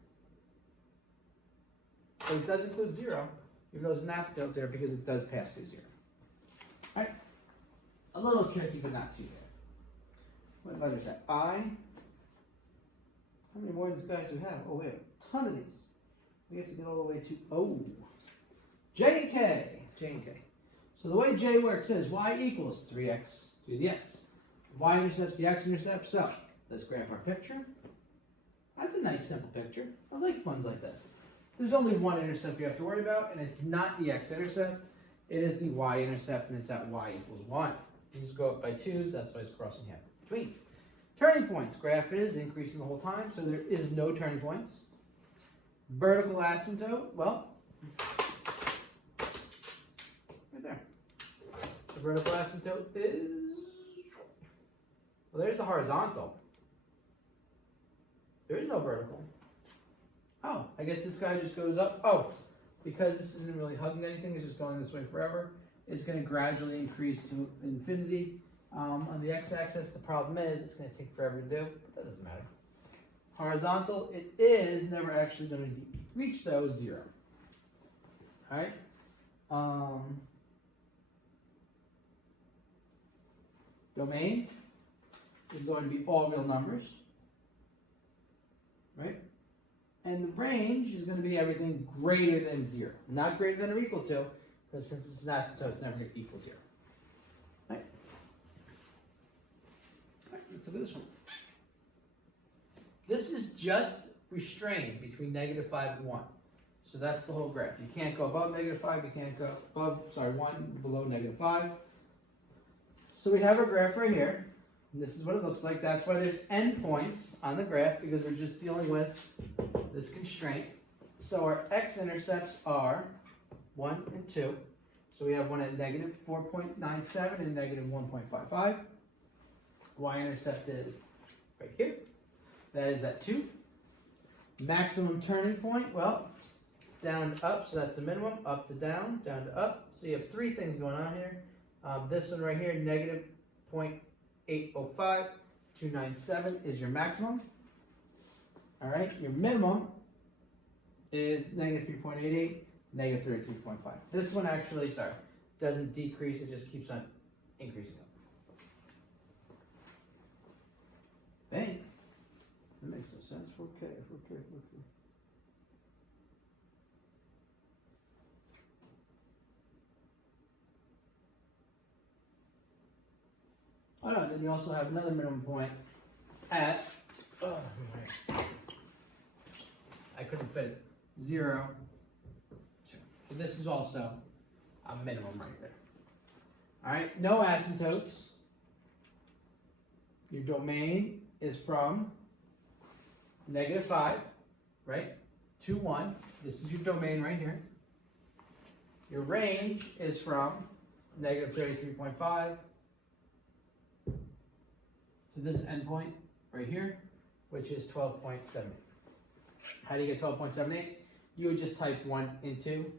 So it does include 0, even though there's an asymptote there because it does pass through 0. All right? A little tricky, but not too bad. What letters is that? I. How many more of these guys do we have? Oh, we have a ton of these. We have to get all the way to O. J and K. J and K. So the way J works is y equals 3x to the x. Y-intercepts the x-intercept. So let's graph our picture. That's a nice simple picture. I like ones like this. There's only one intercept you have to worry about, and it's not the x-intercept. It is the y-intercept, and it's at y equals 1. These go up by 2s, that's why it's crossing half between. Turning points. Graph is increasing the whole time, so there is no turning points. Vertical asymptote, well, right there. The vertical asymptote is, well, there's the horizontal. There is no vertical. Oh, I guess this guy just goes up. Oh, because this isn't really hugging anything, it's just going this way forever. It's going to gradually increase to infinity. On the x-axis, the problem is it's going to take forever to do, but that doesn't matter. Horizontal, it is never actually going to reach though 0. All right. Domain is going to be all real numbers, right? And the range is going to be everything greater than 0, not greater than or equal to, because since it's an asymptote, it's never going to equal 0. Right? All right, let's look at this one. This is just restrained between -5 and 1. So that's the whole graph. You can't go above -5, you can't go above, 1, below -5. So we have our graph right here. And this is what it looks like. That's why there's endpoints on the graph, because we're just dealing with this constraint. So our x-intercepts are 1 and 2. So we have one at -4.97 and -1.55. Y-intercept is right here. That is at 2. Maximum turning point, well, down to up, so that's the minimum. Up to down to up. So you have 3 things going on here. This one right here, -0.805, 297 is your maximum. All right, your minimum is -3.88, -33.5. This one actually, doesn't decrease, it just keeps on increasing up. Bang. That makes no sense. Okay. Oh no, then you also have another minimum point at, I couldn't fit it, 0, 2. So this is also a minimum right there. All right, no asymptotes. Your domain is from -5, right, to 1. This is your domain right here. Your range is from -33.5 to this endpoint right here, which is 12.78. How do you get 12.78? You would just type 1 into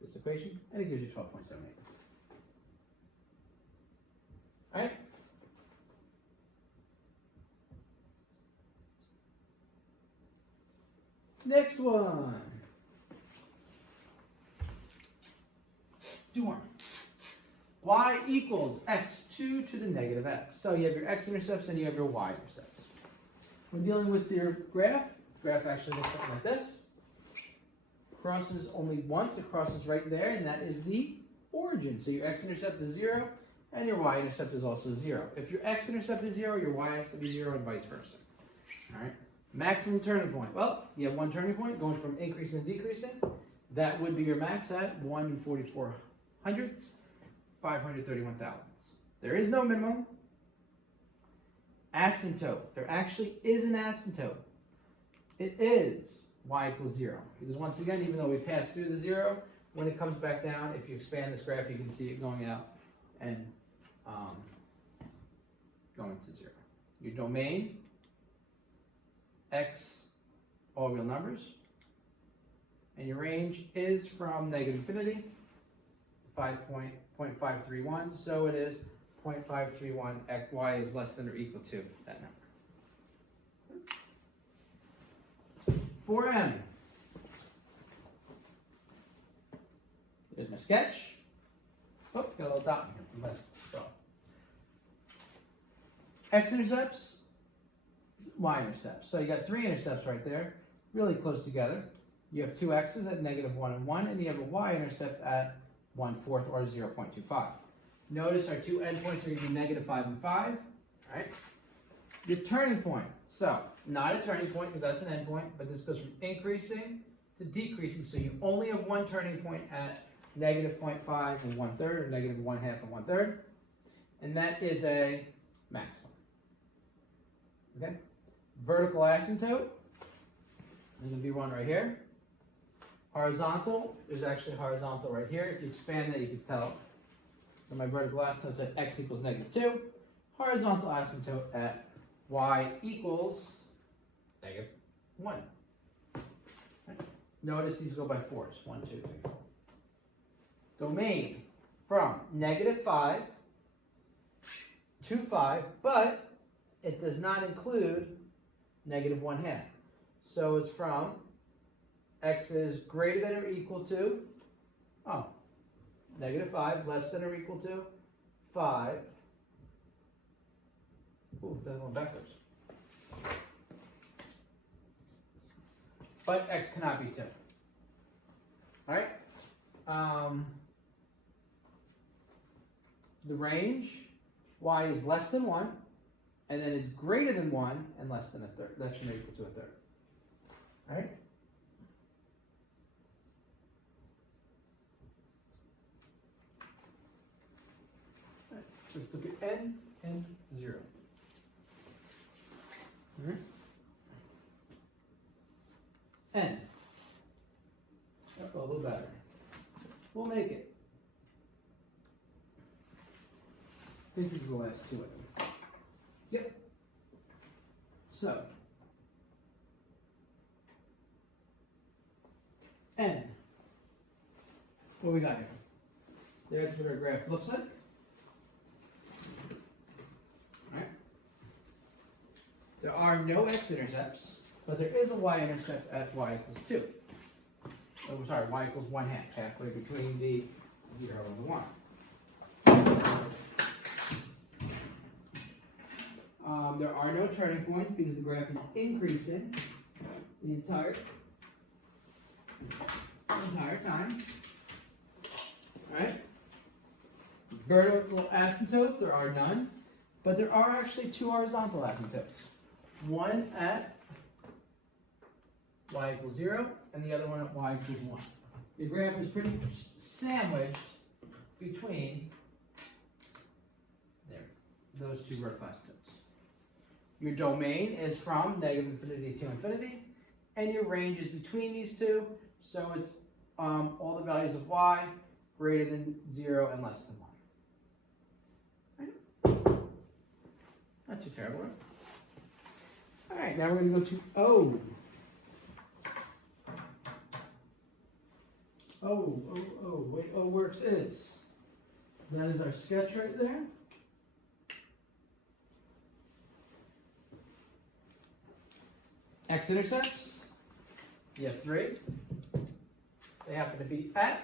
this equation, and it gives you 12.78. All right? Next one. Do more. Y equals x2 to the -x. So you have your x-intercepts and you have your y-intercepts. When dealing with your graph, the graph actually looks something like this. Crosses only once, it crosses right there, and that is the origin. So your x-intercept is 0, and your y-intercept is also 0. If your x-intercept is 0, your y has to be 0, and vice versa. All right. Maximum turning point. Well, you have one turning point going from increasing and decreasing. That would be your max at 1 44 hundredths, 531 thousandths. There is no minimum. Asymptote. There actually is an asymptote. It is y equals 0. Because once again, even though we pass through the 0, when it comes back down, if you expand this graph, you can see it going out and going to 0. Your domain, x, all real numbers, and your range is from negative infinity to 5.531, so it is 0.531 x, y is less than or equal to that number. For m, there's my sketch. Oh, got a little dot in here. X-intercepts, Y-intercepts. So you got 3 intercepts right there, really close together. You have 2 x's at -1 and 1, and you have a y-intercept at 1/4 or 0.25. Notice our 2 endpoints are going to be -5 and 5. All right. Your turning point. So not a turning point because that's an endpoint, but this goes from increasing to decreasing. So you only have one turning point at -0.5 and 1/3, or -1/2 and 1/3, and that is a maximum. Okay. Vertical asymptote. There's going to be one right here. Horizontal. There's actually a horizontal right here. If you expand that, you can tell. So my vertical asymptote at x equals -2. Horizontal asymptote at y equals -1. Right. Notice these go by 4s. 1, 2, 3, 4. Domain from -5 to 5, but it does not include -1/2. So it's from x is greater than or equal to, -5, less than or equal to 5. Ooh, that went backwards. But x cannot be 2. All right. The range, y is less than 1, and then it's greater than 1 and less than or equal to 1/3. All right. So let's look at n and 0. All right. N. A little better. We'll make it. I think these are the last 2 of them. Yep. So, N. What we got here? There's what our graph looks like. Alright. There are no X-intercepts, but there is a Y-intercept at y equals 2. Oh, sorry, y equals 1/2, halfway between the 0 and the 1. There are no turning points because the graph is increasing the entire time. All right. Vertical asymptotes, there are none, but there are actually 2 horizontal asymptotes. One at y equals 0, and the other one at y equals 1. Your graph is pretty much sandwiched between those 2 vertical asymptotes. Your domain is from -infinity to infinity, and your range is between these 2, so it's all the values of y greater than 0 and less than 1. Not too terrible, right? All right, now we're going to go to O. Wait, O works is. That is our sketch right there. X-intercepts, you have 3. They happen to be at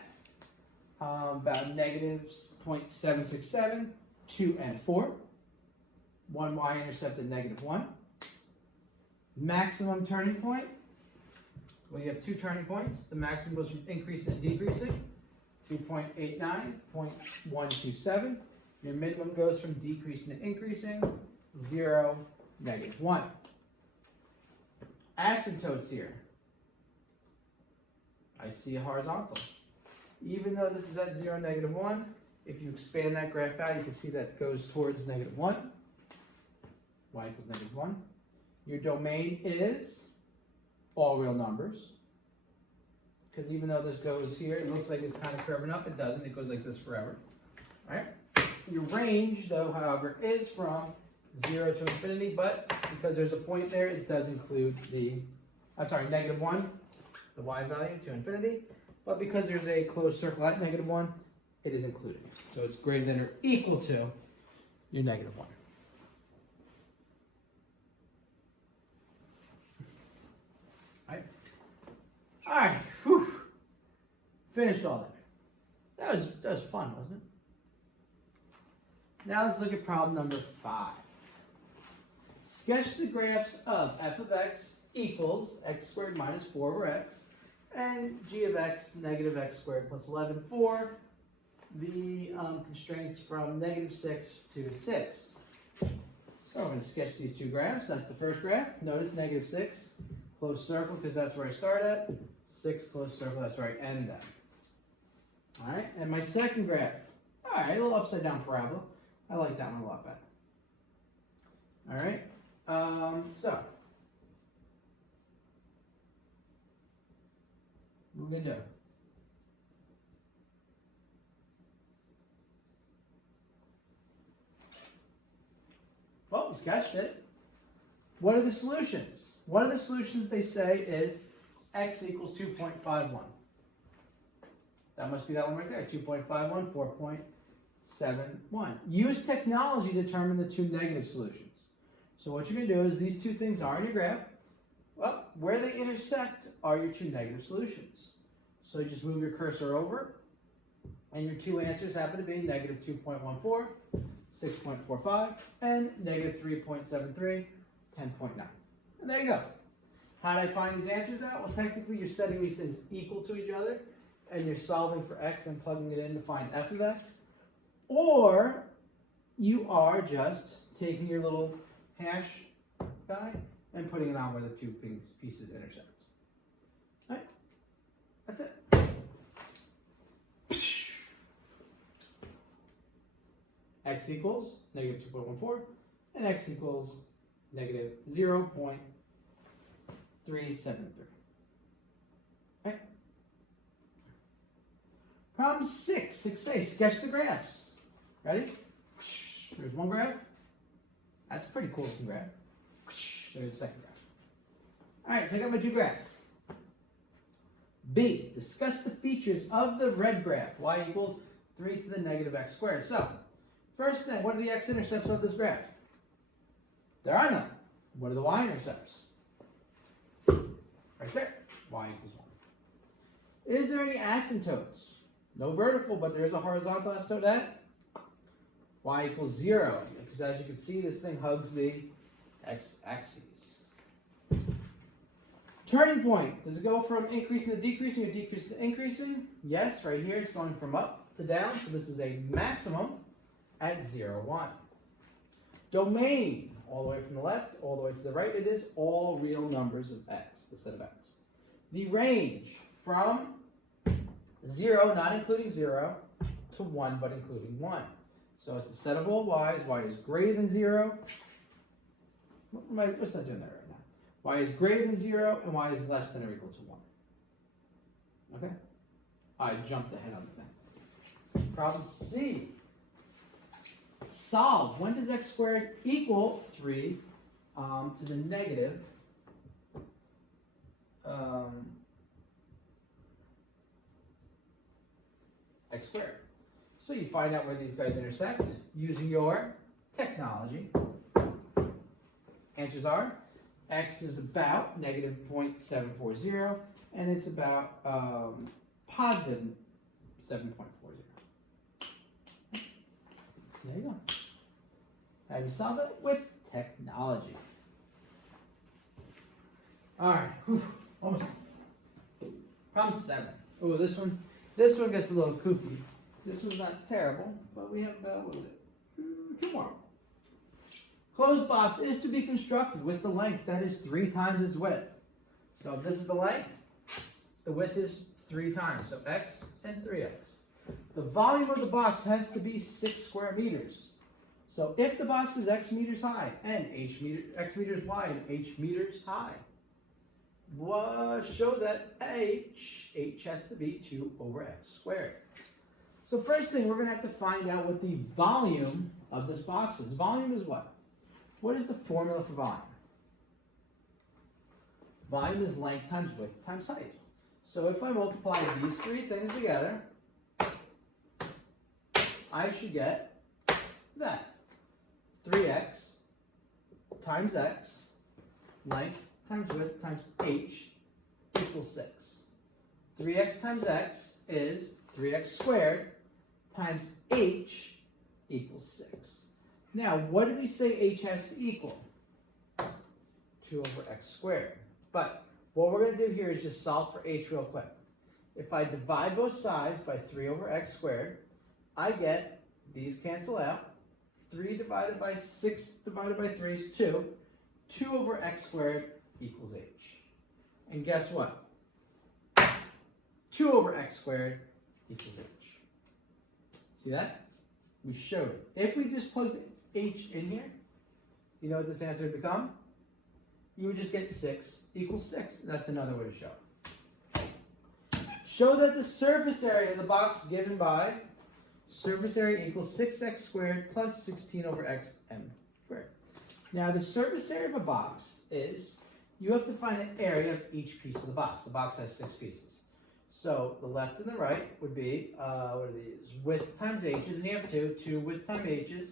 about -0.767, 2 and 4. One y-intercept at -1. Maximum turning point, well, you have 2 turning points. The maximum goes from increasing and decreasing, 2.89, 0.127. Your minimum goes from decreasing to increasing, 0, -1. Asymptotes here. I see a horizontal. Even though this is at 0, -1, if you expand that graph out, you can see that goes towards -1. Y equals -1. Your domain is all real numbers. Because even though this goes here, it looks like it's kind of curving up. It doesn't. It goes like this forever. All right? Your range, though, however, is from 0 to infinity, but because there's a point there, it does include the, -1, the y value to infinity. But because there's a closed circle at -1, it is included. So it's greater than or equal to your -1. Right? All right. Whew. Finished all that. That was fun, wasn't it? Now let's look at problem number 5. Sketch the graphs of f of x equals x squared minus 4 over x and g of x negative x squared plus 11 for the constraints from -6 to 6. So I'm going to sketch these two graphs. That's the first graph. Notice -6, closed circle because that's where I start at. 6, closed circle, that's where I end at. All right, and my second graph. All right, a little upside down parabola. I like that one a lot better. All right, so what we're going to do. Well, we sketched it. What are the solutions? One of the solutions they say is x equals 2.51. That must be that one right there, 2.51, 4.71. Use technology to determine the two negative solutions. So what you're going to do is these two things are in your graph. Well, where they intersect are your two negative solutions. So you just move your cursor over, and your two answers happen to be -2.14, 6.45, and -3.73, 10.9. And there you go. How did I find these answers out? Well, technically, you're setting these things equal to each other, and you're solving for x and plugging it in to find f of x. Or you are just taking your little hash guy and putting it on where the two pieces intersect. All right? That's it. X equals -2.14, and x equals -0.373. Okay. Problem 6A, sketch the graphs. Ready? There's one graph. That's a pretty cool looking graph. There's the second graph. All right, check out my two graphs. B, discuss the features of the red graph. Y equals 3 to the -x squared. So, first thing, what are the x-intercepts of this graph? There are none. What are the y-intercepts? Right there. Y equals 1. Is there any asymptotes? No vertical, but there is a horizontal asymptote at y equals 0. Because as you can see, this thing hugs the x-axis. Turning point. Does it go from increasing to decreasing or decreasing to increasing? Yes, right here it's going from up to down. So this is a maximum at 0, 1. Domain. All the way from the left, all the way to the right, it is all real numbers of x, the set of x. The range from 0, not including 0, to 1, but including 1. So it's the set of all y's. Y is greater than 0. What's not doing that right now? Y is greater than 0, and y is less than or equal to 1. Okay? I jumped ahead on the thing. Problem C. Solve. When does x squared equal 3 to the negative x squared? So you find out where these guys intersect using your technology. Answers are x is about -0.740 and it's about positive 7.40. There you go. Have you solved it with technology? All right. Whew. Almost. Problem 7. Oh, this one gets a little kooky. This one's not terrible, but we have what was it? 2 more. Closed box is to be constructed with the length that is 3 times its width. So if this is the length, the width is 3 times. So x and 3x. The volume of the box has to be 6 square meters. So if the box is x meters high and x meters wide, h meters high, show that h has to be 2 over x squared. So first thing, we're going to have to find out what the volume of this box is. Volume is what? What is the formula for volume? Volume is length times width times height. So if I multiply these three things together, I should get that. 3x times x, length times width times h, equals 6. 3x times x is 3x squared times h equals 6. Now, what did we say h has to equal? 2 over x squared. But what we're going to do here is just solve for h real quick. If I divide both sides by 3 over x squared, I get, these cancel out, 3 divided by 6 divided by 3 is 2. 2 over x squared equals h. And guess what? 2 over x squared equals h. See that? We showed it. If we just plugged h in here, you know what this answer would become? You would just get 6 equals 6. That's another way to show it. Show that the surface area of the box given by surface area equals 6x squared plus 16 over x m squared. Now the surface area of a box is, you have to find the area of each piece of the box. The box has 6 pieces. So the left and the right would be, what are these? Width times h's, and you have 2. 2 width times h's,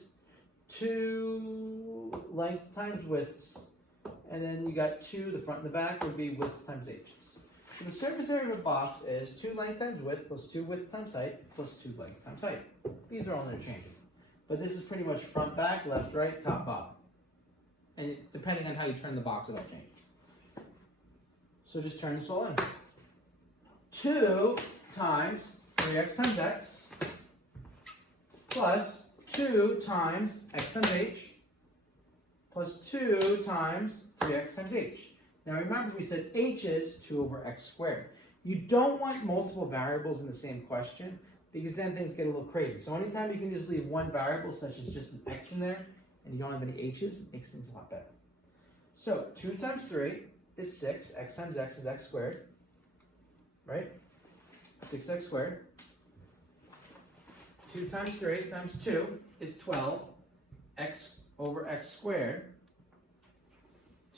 2 length times widths, and then you got 2, the front and the back would be widths times h's. So the surface area of a box is 2 length times width plus 2 width times height plus 2 length times height. These are all interchangeable. But this is pretty much front, back, left, right, top, bottom. And depending on how you turn the box, it'll change. So just turn this all in. 2 times 3x times x plus 2 times x times h plus 2 times 3x times h. Now remember, we said h is 2 over x squared. You don't want multiple variables in the same question, because then things get a little crazy. So anytime you can just leave one variable, such as just an x in there, and you don't have any h's, it makes things a lot better. So 2 times 3 is 6. X times x is x squared. Right? 6x squared. 2 times 3 times 2 is 12. X over x squared.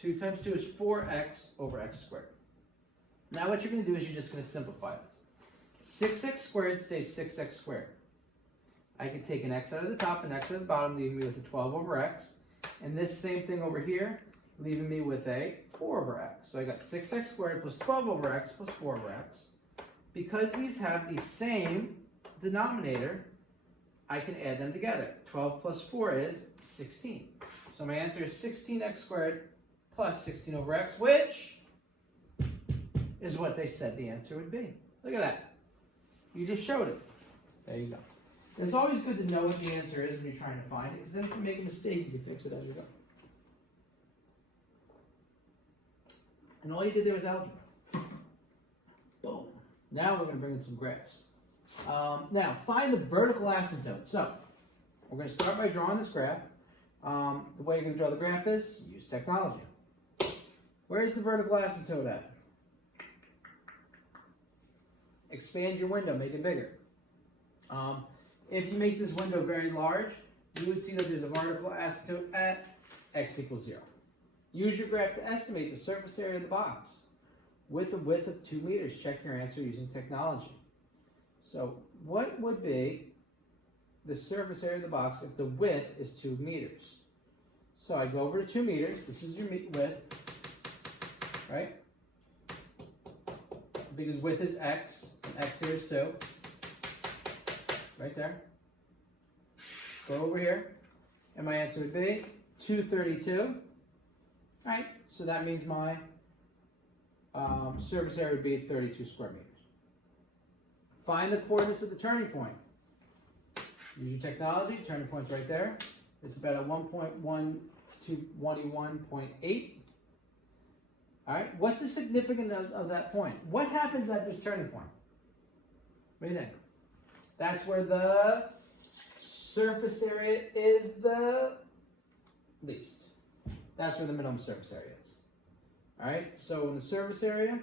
2 times 2 is 4x over x squared. Now what you're going to do is you're just going to simplify this. 6x squared stays 6x squared. I can take an x out of the top and x out of the bottom, leaving me with a 12 over x. And this same thing over here, leaving me with a 4 over x. So I got 6x squared plus 12 over x plus 4 over x. Because these have the same denominator, I can add them together. 12 plus 4 is 16. So my answer is 16x squared plus 16 over x, which is what they said the answer would be. Look at that. You just showed it. There you go. It's always good to know what the answer is when you're trying to find it, because then if you make a mistake, you can fix it as you go. And all you did there was algebra. Boom. Now we're going to bring in some graphs. Now, find the vertical asymptote. So, we're going to start by drawing this graph. The way you're going to draw the graph is use technology. Where's the vertical asymptote at? Expand your window, make it bigger. If you make this window very large, you would see that there's a vertical asymptote at x equals 0. Use your graph to estimate the surface area of the box with a width of 2 meters. Check your answer using technology. So what would be the surface area of the box if the width is 2 meters? So I go over to 2 meters. This is your width, right? Because width is x, and x here is 2. Right there. Go over here, and my answer would be 232. All right, so that means my surface area would be 32 square meters. Find the coordinates of the turning point. Use your technology. Turning point's right there. It's about a 1.1 to 21.8. All right, what's the significance of that point? What happens at this turning point? What do you think? That's where the surface area is the least. That's where the minimum surface area is. All right, so in the surface area,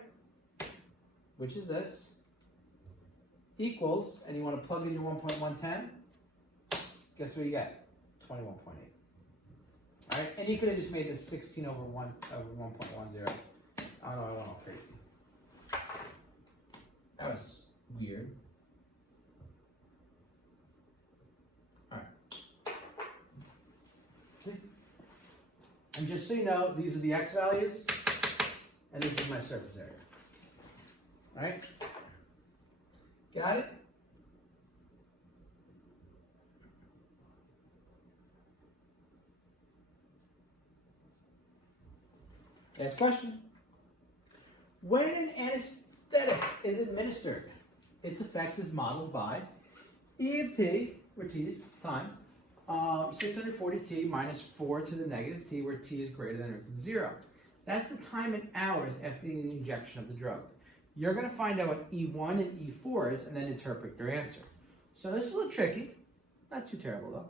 which is this, equals, and you want to plug in your 1.110, guess what you get? 21.8. All right, and you could have just made this 16 over 1 over 1.10. I don't know, crazy. That was weird. All right. See? And just so you know, these are the x values, and this is my surface area. All right? Got it? Next question. When an anesthetic is administered, its effect is modeled by E of t, where t is time, 640t minus 4 to the negative t, where t is greater than or equal to 0. That's the time in hours after the injection of the drug. You're going to find out what E1 and E4 is and then interpret your answer. So this is a little tricky. Not too terrible, though.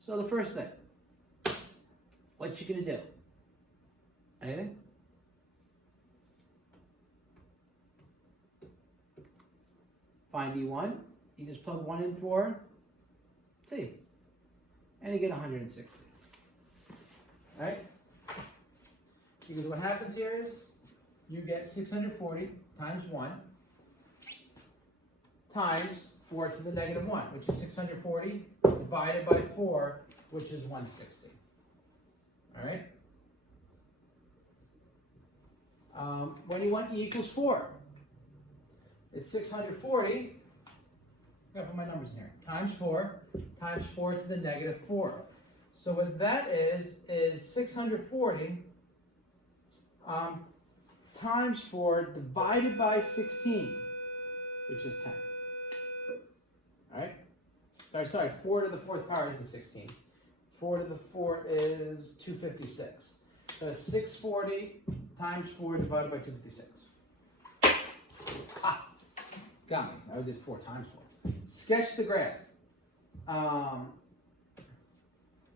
So the first thing, what you going to do? Anything? Find E1. You just plug 1 in for T. And you get 160. All right? Because what happens here is you get 640 times 1 times 4 to the negative 1, which is 640 divided by 4, which is 160. All right? When you want E equals 4, it's 640, I gotta put my numbers in here, times 4 to the negative 4. So what that is 640 times 4 divided by 16, which is 10. All right? Sorry, 4 to the 4th power is the 16. 4 to the 4 is 256. So 640 times 4 divided by 256. Ah, got me. I did 4 times 4. Sketch the graph.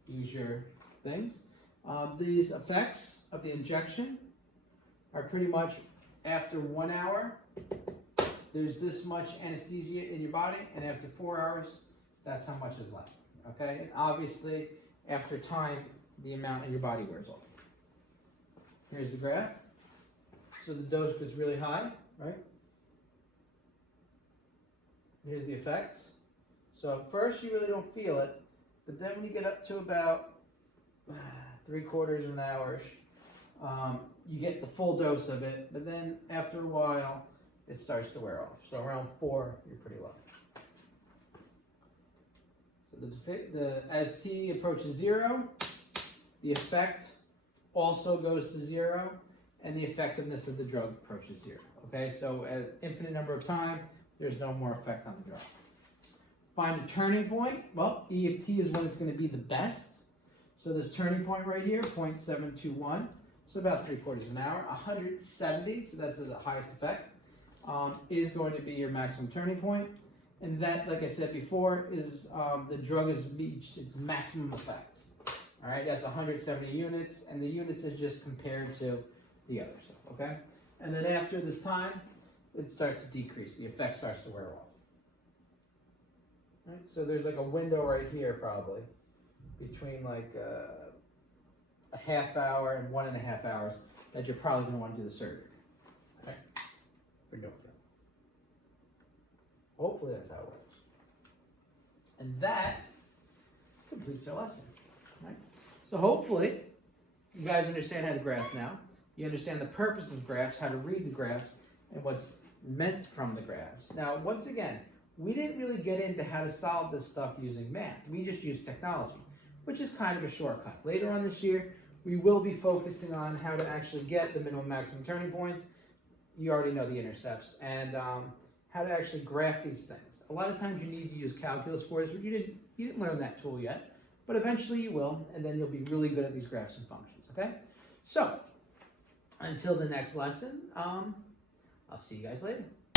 Use your things. These effects of the injection are pretty much after 1 hour, there's this much anesthesia in your body, and after 4 hours, that's how much is left. Okay? And obviously, after time, the amount in your body wears off. Here's the graph. So the dose gets really high, right? Here's the effect. So at first, you really don't feel it, but then when you get up to about 3/4 of an hour, you get the full dose of it, but then after a while, it starts to wear off. So around 4, you're pretty low. So as t approaches 0, the effect also goes to 0, and the effectiveness of the drug approaches 0. Okay, so at an infinite number of time, there's no more effect on the drug. Find a turning point. Well, E of t is when it's going to be the best. So this turning point right here, 0.721, so about 3/4 of an hour. 170, so that's the highest effect, is going to be your maximum turning point. And that, like I said before, is the drug has reached its maximum effect. All right, that's 170 units, and the units is just compared to the other stuff, okay? And then after this time, it starts to decrease. The effect starts to wear off. Right? So there's like a window right here, probably, between like a half hour and 1.5 hours that you're probably going to want to do the surgery. Okay? For no feelings. Hopefully that's how it works. And that completes our lesson. Right? So hopefully you guys understand how to graph now. You understand the purpose of graphs, how to read the graphs, and what's meant from the graphs. Now, once again, we didn't really get into how to solve this stuff using math. We just used technology, which is kind of a shortcut. Later on this year, we will be focusing on how to actually get the minimum maximum turning points. You already know the intercepts, and how to actually graph these things. A lot of times you need to use calculus for this, but you didn't learn that tool yet, but eventually you will, and then you'll be really good at these graphs and functions, okay? So, until the next lesson, I'll see you guys later.